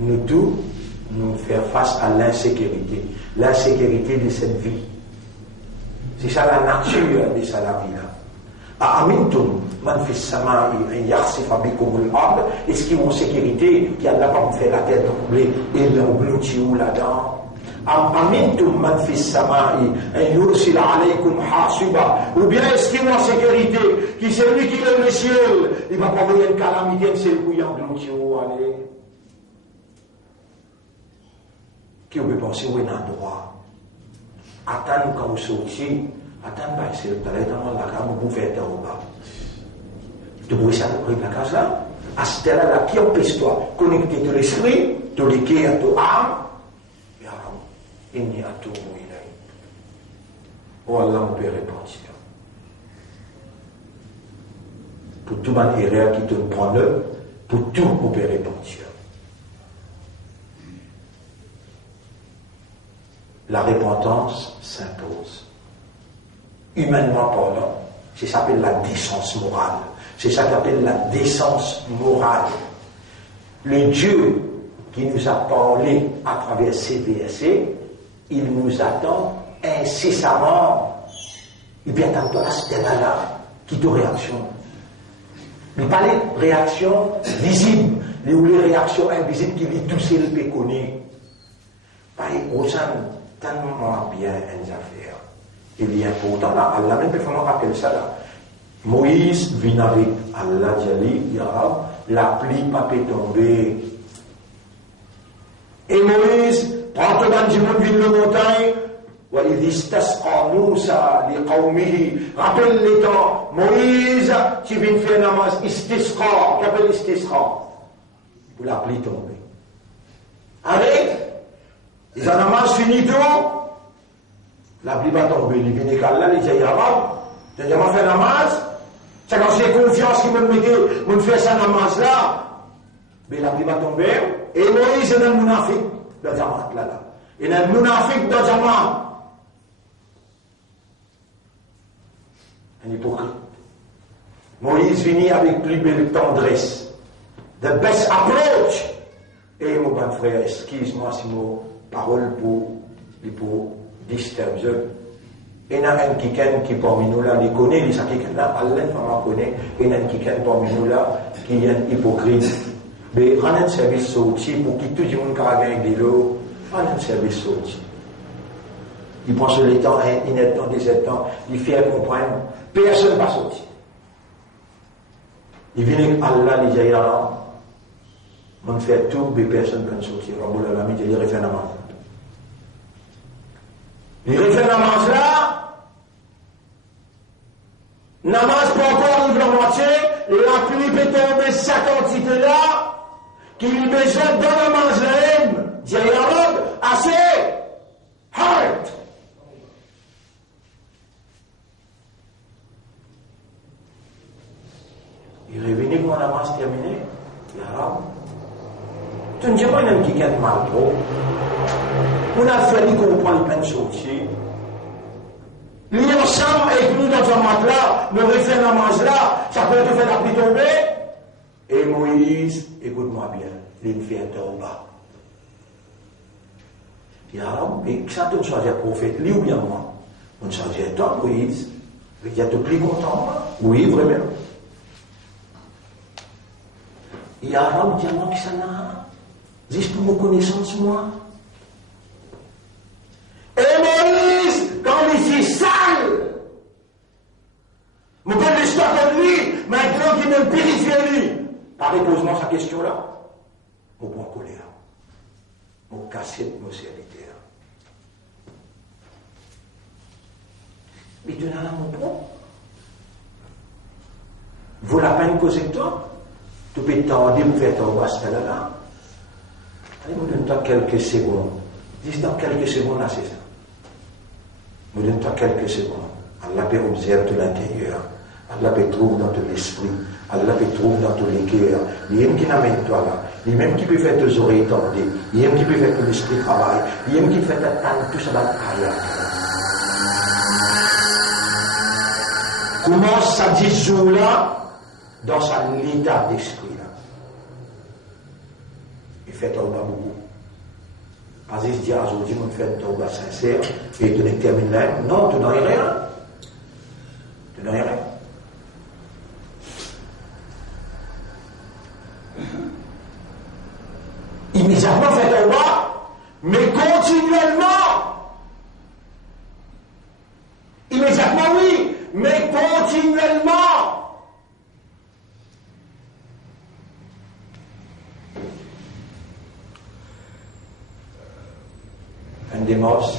Nous tous, nous faisons face à l'insécurité. L'insécurité de cette vie. C'est ça la nature de ça la vie là. Amintum man fi samai an yakhsifa bikum al-ard. Est-ce qu'ils ont sécurité qui a pas fait la tête troublée et l'engloutir là-dedans? Amintum man fi samai an yursila alaykum hasiba. Ou bien est-ce qu'ils ont sécurité qui c'est lui qui est le ciel, il va pas envoyer une calamité, c'est lui qui engloutir aller. Qui peut penser où est un droit? Attends quand vous sortez. Attends, c'est le talent dans la case, vous pouvez être au bas. Tu peux ça avec la case là? À ce là qui empêche-toi connecter ton esprit, ton cœur, ton âme. Ya Rabbi, inni atubu ilayk. Oh Allah, on peut repentir. Pour tout mon erreur qui te prend le, pour tout, on peut repentir. La repentance s'impose. Humainement parlant, c'est ça qu'appelle la décence morale. C'est ça qu'appelle la décence morale. Le Dieu qui nous a parlé à travers ces versets, il nous attend incessamment. Il vient attendre à ce là qui te réaction. Mais pas les réactions visibles, les réactions invisibles qui lui touchent le péconné. Pas les ressentent tellement bien les affaires. Il est important là, Allah même peut faire rappeler ça là. Moïse vient avec Allah Jali, la pluie pas peut tomber. Et Moïse, prend tout dans le monde, vient de la montagne, rappelle les temps, Moïse, tu viens faire namaz, istisqa, qu'appelle istisqa? Pour la pluie tomber. Arrête, ils ont namaz fini tout, la pluie va tomber, il vient de là, il dit, j'ai jamais fait namaz, c'est quand j'ai confiance qu'il me fait ça namaz là, mais la pluie va tomber, et Moïse est dans le munafik, dans le Jamaat là. Il est dans le munafik dans le Jamaat. Un hypocrite. Moïse finit avec plus belle tendresse. The best approach. Et mon bon frère, excuse-moi si mon parole pour disturber. Il y a un qui parmi nous là, il connaît, il sait qu'il là, Allah connaît, il y a un qui parmi nous là, qui est un hypocrite. Mais on a un service sorti pour qui tout le monde a gagné de l'eau, on a un service sorti. Il prend sur les temps, il est dans 17 ans, il fait comprendre, personne ne va sortir. Il vient avec Allah, il dit, on fait tout, mais personne ne peut sortir. Il refait namaz. Il refait namaz là, namaz pas encore arrive la moitié, la pluie peut tomber sa quantité là, qu'il besoin dans la manzane, dit assez hard. Il est revenu quand la masse terminée, tu ne dis pas qu'il y a un mal trop. On a fallu comprendre le pain sorti. Lui ensemble avec nous dans un matelas, nous refait la masse là, ça peut te faire la pluie tomber. Et Moïse, écoute-moi bien, il fait un tauba. Il dit, mais quand on choisit un prophète, lui ou bien moi, on choisit toi, Moïse, il y a de plus content, oui, vraiment. Il y a un diamant qui s'en a, juste pour mon connaissance, moi. Et Moïse, quand il fait sale, mon père l'histoire de lui, maintenant qu'il me purifie lui. Pareil, pose-moi sa question-là. Mon bon colère. Mon cassette, mon serviteur. Mais tu n'as pas mon bon. Vaut la peine causer de toi? Tu peux t'en dire, vous faites un basque là. Allez, vous donne-toi quelques secondes. Dis dans quelques secondes, là, c'est ça. Vous donne-toi quelques secondes. Allah peut observer tout l'intérieur. Allah peut trouver dans ton esprit. Allah peut trouver dans tous les cœurs. Il y a qui n'amène toi là. Il y a même qui peut faire tes oreilles tendues. Il y a qui peut faire ton esprit travail. Il y a qui peut faire tout ça dans l'ayat. Comment ça dit jour là dans sa l'état d'esprit là. Il fait tauba beaucoup. Parce qu'il se dit aujourd'hui, on fait tauba sincère et tu ne termines même. Non, tu n'en es rien. Tu n'en es rien. Immédiatement fait tauba, mais continuellement. Immédiatement oui, mais continuellement. Un démos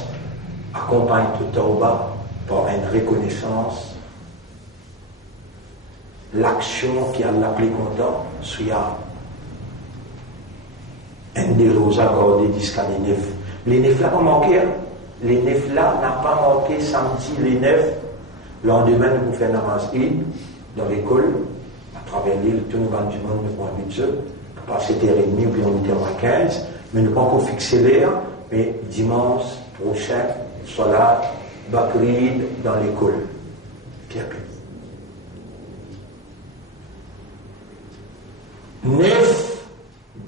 accompagne tout tauba par une reconnaissance, l'action qui a l'appelé content, soit un des roses accordés jusqu'à les nefs. Les nefs là, pas manqué, hein? les 9 là n'a pas manqué samedi les 9. Lendemain, nous faisons namaz Eid dans l'école, à travers l'île, tout le monde du monde, nous avons 8 heures, pas 7h30 ou bien 8h15, mais nous n'avons pas encore fixé l'heure, mais dimanche prochain, Salat, Bakrid dans l'école. Pierre Pény. 9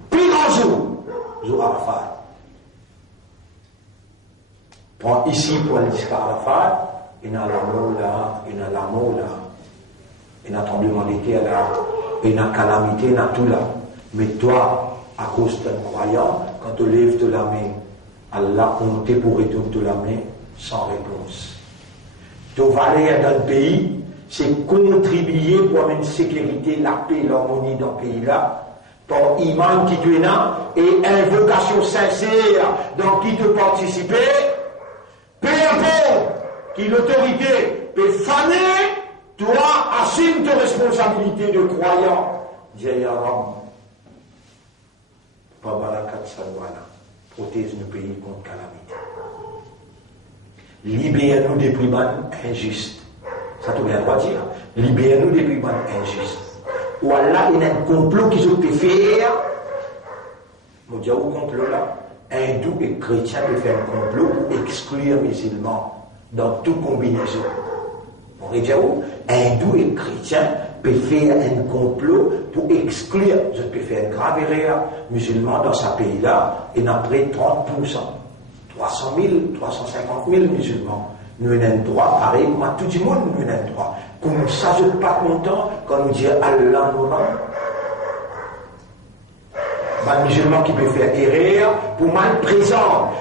plus grands jours, jour Arafat. Prends ici pour aller jusqu'à Arafat, il y a l'amour là, il y a l'amour là, il y a tremblement de terre là, il y a calamité, il y a tout là. Mais toi, à cause d'un croyant, quand tu lèves de la main, Allah compte pour retourner de la main sans réponse. Tu vas aller dans le pays, c'est contribuer pour avoir une sécurité, la paix, l'harmonie dans le pays-là, ton iman qui tu es là, et invocation sincère dans qui tu participes, peu importe qui l'autorité peut faner, toi assume tes responsabilités de croyant. Dis ya Rab, Babarakat Salwana, protège nos pays contre calamité. Libère-nous des brigands injustes. Ça te vient pas dire. Libère-nous des brigands injustes. Ou Allah, il y a un complot qu'ils ont pu faire. Nous disons au complot là. Hindous et chrétiens peuvent faire un complot pour exclure les musulmans dans toute combinaison. On va dire où hindous et chrétiens peuvent faire un complot pour exclure, je peux faire une grave erreur, musulmans dans ce pays-là, et après 30%. 300 000, 350 000 musulmans. Nous avons un droit, pareil comme à tout le monde, nous avons un droit. Comme nous ne sommes pas contents quand nous disons Allah nous rend. Un musulman qui peut faire erreur pour mal présenter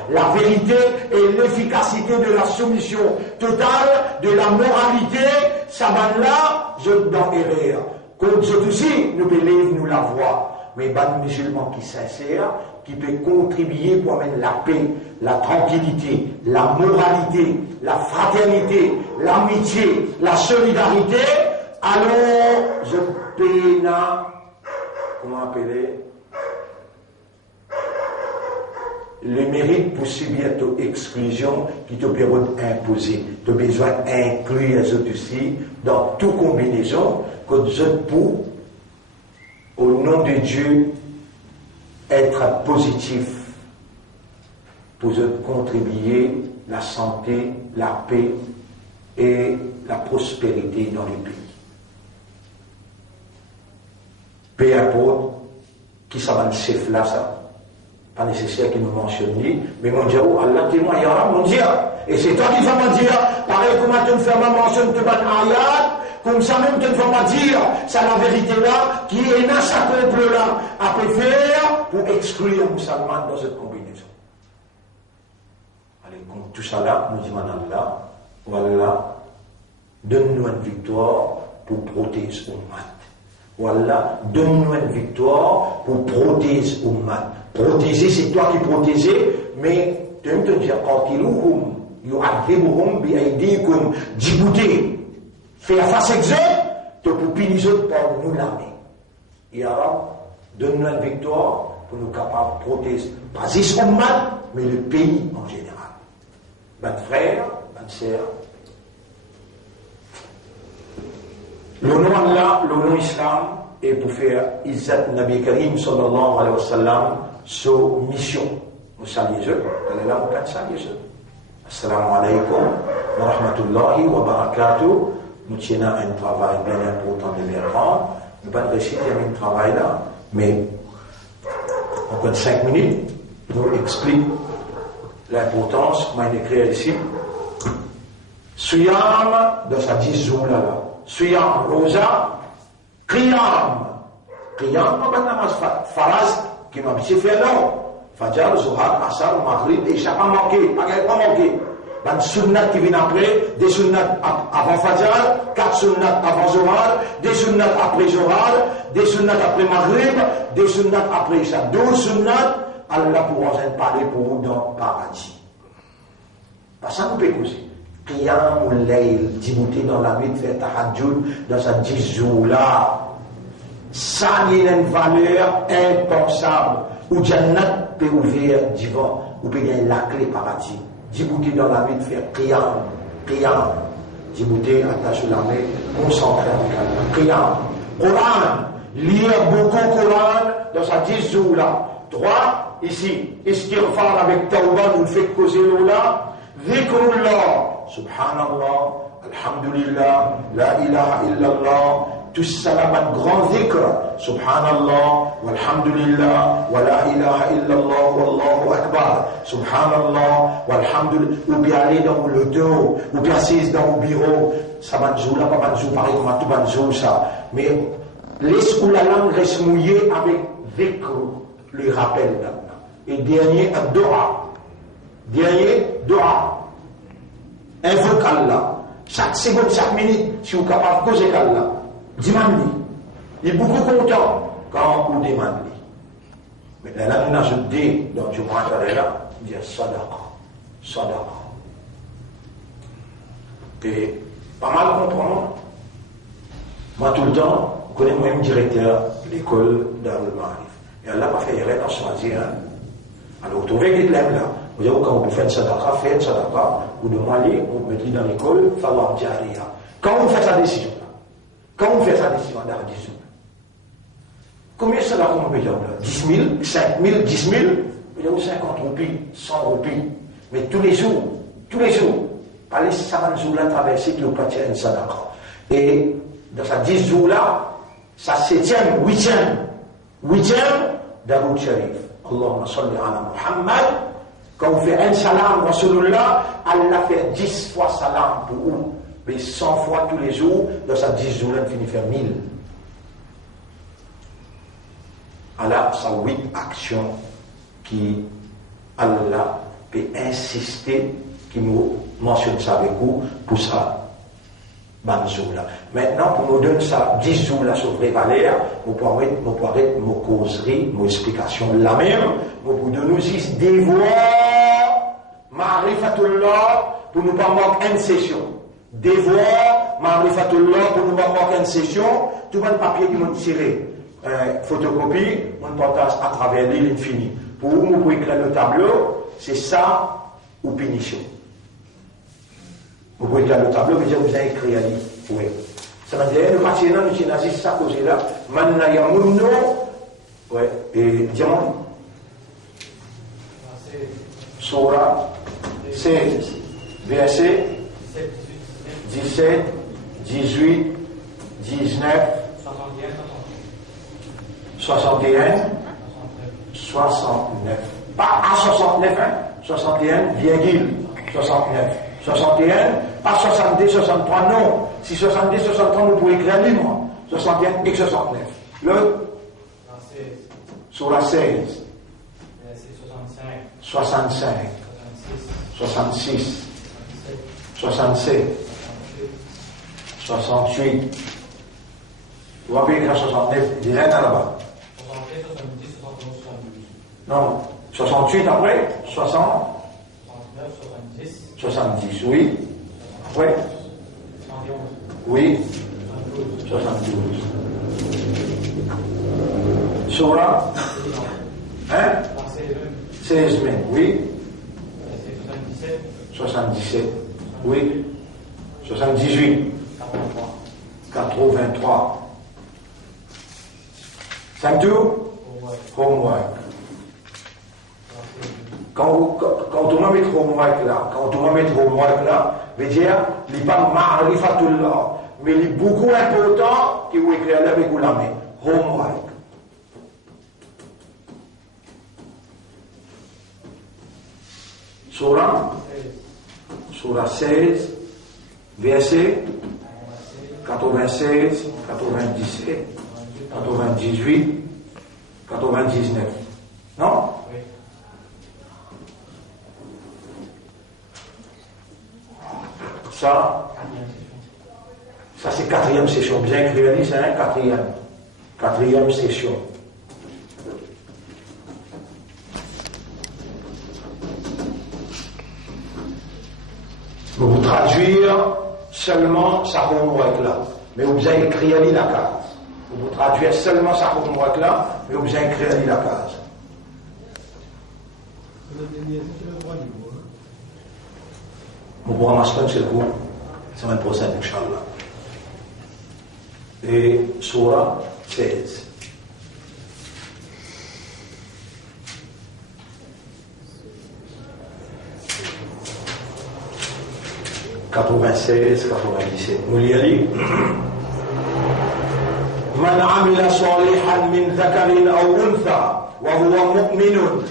la vérité et l'efficacité de la soumission totale, de la moralité, ça va là, je dans erreur. Comme je aussi, nous pouvons nous la voir. Mais un musulman qui est sincère, qui peut contribuer pour amener la paix, la tranquillité, la moralité, la fraternité, l'amitié, la solidarité, alors je peux, comment appeler, le mérite pour subir ton exclusion qui te permet d'imposer. Tu as besoin d'inclure les autres aussi dans toute combinaison que je peux, au nom de Dieu, être positif pour contribuer la santé, la paix et la prospérité dans les pays. Peu importe qui ça va le chef là, ça. Pas nécessaire qu'il nous mentionne, mais mon Dieu, Allah témoigne, mon Dieu. Et c'est toi qui vas me dire, pareil comme tu me fais ma mention de ban ayat, comme ça même tu vas me dire, c'est la vérité là, qui est dans sa couple là, à faire pour exclure les musulmans dans cette combinaison. Allez, comme tout ça là, nous disons Allah, voilà, donne-nous une victoire pour protéger Ummat. Voilà, donne-nous une victoire pour protéger Ummat. Protéger, c'est toi qui protéger, mais tu veux te dire, Qatiluhum, yu'adhibuhum bi'aydikum, Djibouti, faire face à eux, tu peux punir eux par nous l'armée. Et alors, donne-nous une victoire pour nous capables de protéger, pas juste Ummat, mais le pays en général. Ben frère, ben sœur, le nom Allah, le nom Islam, est pour faire Izzat Nabi Karim sallallahu alayhi wa sallam, sur mission. Nous saluons eux. Allez là, on peut saluer eux. Assalamu alaikum wa rahmatullahi wa barakatuh. Nous tenons un travail bien important de l'écran. Nous ne pouvons pas réussir un travail là, mais encore 5 minutes, nous explique l'importance, comment il écrit ici. Suyam, dans sa 10 jours là. Suyam, Rosa, Qiyam. Qiyam, on va namaz faraz. Qui m'a habitué faire non. Fajr, Zuhar, Asar, Maghrib, Isha, pas manqué, pas manqué. Dans sunnat qui viennent après, des sunnats avant Fajr, 4 sunnats avant Zuhar, des sunnats après Zuhar, des sunnats après Maghrib, des sunnats après Isha. 12 sunnats, Allah pourra en parler pour vous dans le paradis. Pas ça nous peut causer. Qiyam ou Layl, Djibouti dans la nuit, faire tahajjud dans un 10 jours là. Ça a une valeur impensable. Où Jannat peut ouvrir devant, ou peut gagner la clé paradis. Djibouti dans la vie de faire qiyam. Djibouti attache la main, concentré avec Allah. Qiyam. Coran. Lire beaucoup Coran dans sa 10 jours là. 3, ici. Istighfar avec Tawbah, nous fait causer là. Dhikrullah. Subhanallah. Alhamdulillah. La ilaha illallah. Tout ça là, grand dhikr. Subhanallah. Walhamdulillah. Wa la ilaha illallah. Wallahu akbar. Subhanallah. Walhamdulillah. Ou bien aller dans le dos. Ou bien assis dans le bureau. Ça va jouer là, pas jouer pareil comme tout va jouer ça. Mais laisse où la langue reste mouillée avec dhikr. Le rappel maintenant. Et dernier, dua. Invoque Allah. Chaque seconde, chaque minute, si vous êtes capable de causer Allah, demandez. Il est beaucoup content quand vous demandez. Mais là, nous avons dit, dans le mois de là, il dit sadaqa. Et pas mal comprendre. Moi, tout le temps, je connais moi-même directeur de l'école d'Arul Ma'arif. Et Allah n'a pas fait erreur à choisir. Alors, vous trouvez qu'il l'aime là. Vous savez, quand vous faites une sadaqa, vous demandez, on me dit dans l'école, falloir jariya. Quand vous faites sa décision, là, dans 10 jours, combien de sadaqa on peut dire là 10 000, 5 000, 10 000, vous avez 50 roupies, 100 roupies. Mais tous les jours, pas les 50 jours là traversés qui ont pas tiré une sadaqa. Et dans sa 10 jours là, sa 7e, 8e, Daroud Sharif. Allahumma salli ala Muhammad. Quand vous faites un salam, Rasulullah, Allah fait 10 fois salam pour vous. Mais 100 fois tous les jours, dans sa 10 jours, elle finit faire 1000. Allah, ça 8 actions qui, Allah peut insister, qui nous mentionne ça avec vous, pour ça. Maintenant, pour nous donner ça 10 jours là sur vraie valeur, nous pourrons arrêter nos causeries, nos explications la même, nous pourrons nous y dévoiler Ma'rifatullah pour nous pas manquer une session. Dévoiler Ma'rifatullah pour nous pas manquer une session. Tout le papier qui m'ont tiré, photocopie, on partage à travers l'île infinie. Pour vous, pour écrire le tableau, c'est ça ou punition. Vous pouvez écrire le tableau, vous avez écrit à lui. Oui. Ça veut dire, le parti là, nous avons ça causé là. Manna yamunno. Oui. Et diamant. Surah 16, verset 17, 18, 19, 61, 69. Pas à 69, hein. 61,69. 61, pas 70, 63, non. Si 70, 63, vous pouvez écrire un livre. 61 et 69. Le sur la 16. 65. 66. 67. 68. Vous avez écrit 69, dis rien là-bas. 68, 70, 71, 72. Non, 68 après, 60. 70, oui. Oui. 71. Oui. 72. Surah. Hein? 16 mai, oui. 77. Oui. 78. 83. 5 tours? Homework. Quand on va mettre homework là, veut dire, il n'est pas ma'rifatullah, mais il est beaucoup important que vous écrivez avec vous la main. Homework. Surah 16, verset 96, 97, 98, 99. Non? Ça c'est 4e session. Bien écrit, c'est un 4e session. Vous traduire seulement sa homework là, mais vous avez écrit la case. Vous traduire seulement sa homework là, mais vous avez écrit la case. 那你是这个话语国？ Hein? 是 Hein? 吧？ Hein? 是 Hein? 吧？ Mon programme c'est le coup, semaine prochaine, Inch'Allah. Et Surah 16. « 96, 97. Nous l'y allons. Man amila salihan min dhakarin aw untha wa huwa mu'minun.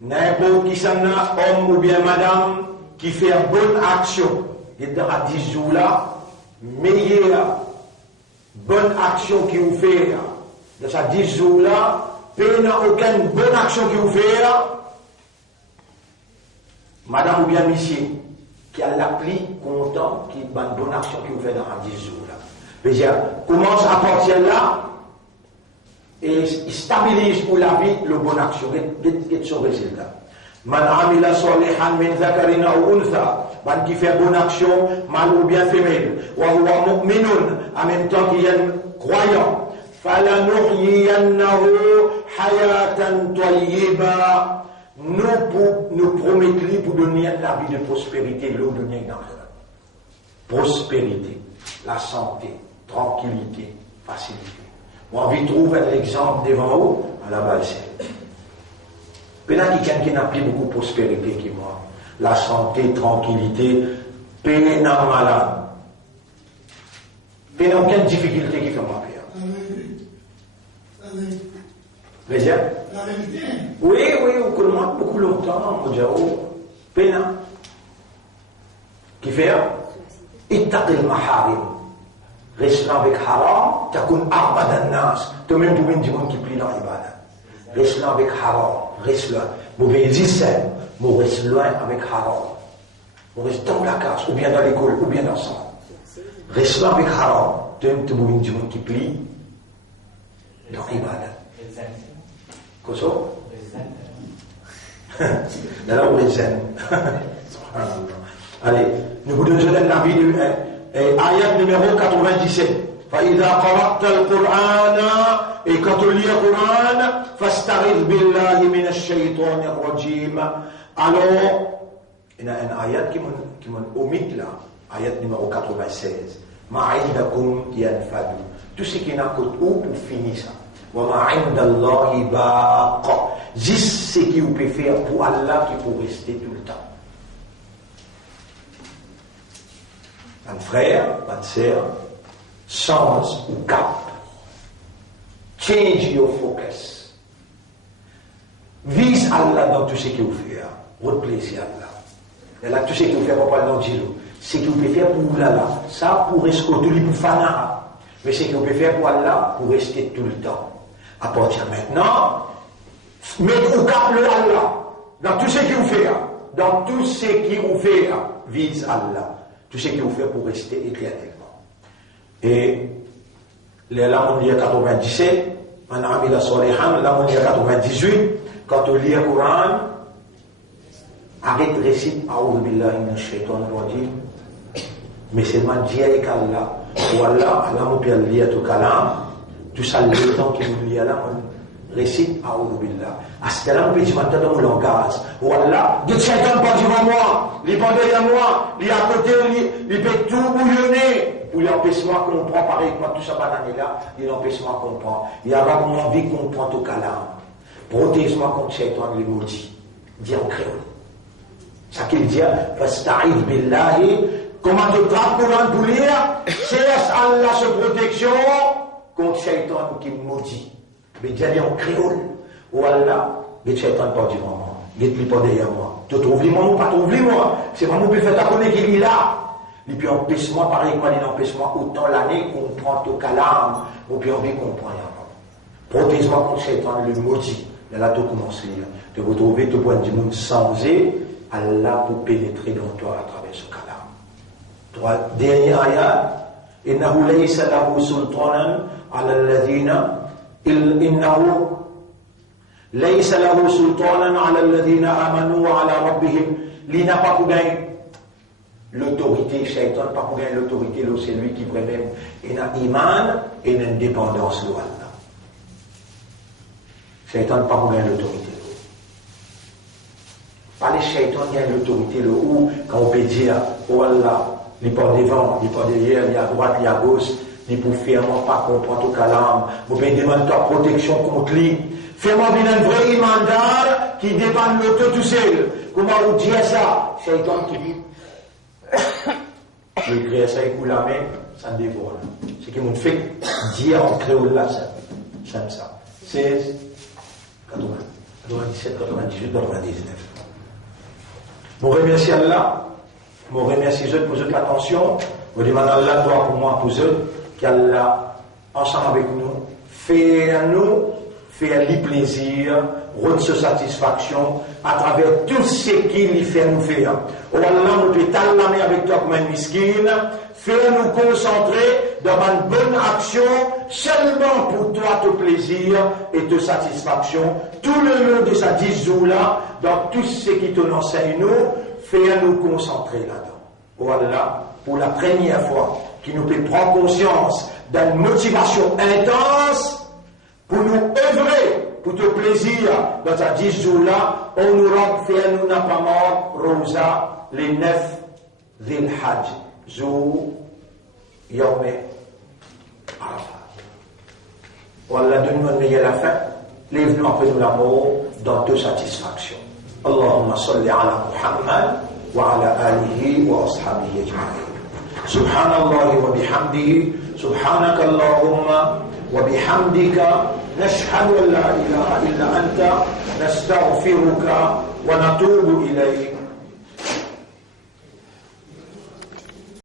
N'importe qui s'en a, homme ou bien madame, qui fait une bonne action. Et dans la 10 jours là, meilleure bonne action qui vous fait. Dans ces 10 jours là, il n'y a aucune bonne action qui vous fait. Madame ou bien monsieur, qui a l'appli content, qui a une bonne action qui vous fait dans les 10 jours là. C'est-à-dire, commence à partir là et stabilise pour la vie le bonne action. Quel son résultat? Man amila salihan min dhakarin aw untha, man qui fait bonne action, mâle ou bien féminin, wa huwa mu'minun, en même temps qu'il est croyant, falanuhyiyannahu hayatan tayyiba, nous promettons pour donner la vie de prospérité, l'eau de prospérité, la santé, tranquillité, facilité. On vit trouver un exemple devant vous, à la base. Peut-être qu'il y a n'a plus beaucoup de prospérité qui moi. La santé, tranquillité, peine en malade. Peine aucune difficulté qui fait moi pire. Plaisir? La vérité. Oui, on commence beaucoup longtemps, on dit, peine. Qui fait? Ittaqil maharim. Reste avec haram, takun arbadan nas. Toi-même, tu veux dire qui plie dans l'ibada. Reste avec haram, reste loin. Mauvais discerne, mais reste loin avec haram. On reste dans la case, ou bien dans l'école, ou bien dans ça. Reste loin avec haram. Toi-même, tu veux dire qui plie dans l'ibada. Quoi ça? Là, on reste zen. Allez, nous vous donnons la vie de ayat numéro 97. فإذا قرأت القرآن et quand tu lis le Coran, فاستعذ بالله من الشيطان الرجيم. Alors, il y a un ayat qui m'en omite là, ayat numéro 96. ما عندكم ينفد. Tout ce qui n'a qu'au pour finir ça. وما عند الله باق. Juste ce qui vous peut faire pour Allah qui peut rester tout le temps. Un frère, une sœur, change ou cap. Change your focus. Vise Allah dans tout ce que vous faites. Votre plaisir Allah. Et là, tout ce que vous faites, pas dans Dieu. Ce que vous pouvez faire pour Allah, ça pour rester tout le pour Fana. Mais ce que vous pouvez faire pour Allah, pour rester tout le temps. À partir de maintenant, mettez au cap le Allah. Dans tout ce que vous faites. Dans tout ce que vous faites, vise Allah. Tout ce que vous faites pour rester éternellement. Et là, on lit à 97, on a mis la Solehan, là, on lit à 98, quand on lit le Coran, arrête, récite, A'udhu billahi minash shaitanir rajim, mais c'est ma dia et Allah, ou Allah, on peut lire tout kalam, tout ça, le temps qu'il nous lit là, on récite, A'udhu billah. À ce temps-là, on peut dire maintenant dans le langage, ou Allah, dit shaitan pas devant moi, il pas derrière moi, il est à côté, il peut tout bouillonner. Pour l'empêchement qu'on prend, pareil, moi, tout ça, banane là, il l'empêchement qu'on prend. Il y a vraiment envie qu'on prend au calam. Protège-moi contre Shaitan, le maudit. Dit en créole. Ça qu'il dit, fasta'id billahi, comment tu trappes Coran pour lire, cherche Allah sa protection contre Shaitan qui maudit. Mais dit en créole. Ou Allah, mais Shaitan pas du moment. Il n'est pas derrière moi. Tu trouves moi ou pas trouves moi. C'est vraiment plus fait à connaître qu'il est là. Et puis empêche-moi, pareil, quand il empêche-moi, autant l'année qu'on prend au calame, ou bien on dit qu'on prend rien. Protège-moi contre Shaitan, le maudit. Là, tout commence là. De vous trouver tout point du monde sans Allah pour pénétrer dans toi à travers ce calame. Dernier ayat. إنه ليس له سلطانا على الذين إنه ليس له سلطانا على الذين آمنوا وعلى ربهم لنا pas pour gagner l'autorité, Shaitan pas pour gagner l'autorité, c'est lui qui vraiment il a iman et une dépendance de Allah. Shaitan pas pour gagner l'autorité. Par les shaitans, il y a l'autorité, le ou, quand on peut dire, oh Allah, il n'est pas devant, il n'est pas derrière, il est à droite, il est à gauche, il pour faire pas comprendre au calame, vous pouvez demander ta protection contre lui. Fais-moi bien un vrai mandat qui dépend de l'auto tout seul. Comment vous dire ça? Shaitan qui dit, je crée ça avec la main, ça me dévore. Ce qui me fait dire en créole là, j'aime ça. 16, 80, 97, 98, 99. Je remercie Allah, je remercie eux pour votre attention, je demande à Allah doit pour moi, pour eux, qu'Allah, ensemble avec nous, fait lui plaisir, rendre sa satisfaction à travers tout ce qu'il fait nous faire. Oh Allah, nous peut t'allamer avec toi comme un miskin, faire nous concentrer dans une bonne action seulement pour toi, ton plaisir et ta satisfaction. Tout le long de sa 10 jours-là, dans tout ce qui te enseigne nous, faire nous concentrer là-dedans. Oh Allah, pour la première fois, qui nous peut prendre conscience d'une motivation intense pour nous œuvrer pour ton plaisir dans ta 10 jours-là, on nous rend faire nous n'a pas mort, Rosa, les 9 Dhil Hajj, jour Yawm Arafat. Wallah, donne-nous une meilleure la fin, lève-nous après nous la mort dans toute satisfaction. Allahumma salli ala Muhammad wa ala alihi wa ashabihi ajma'in. Subhanallah wa bihamdihi, subhanaka Allahumma wa bihamdika. نشهد أن لا إله إلا أنت نستغفرك ونتوب إليك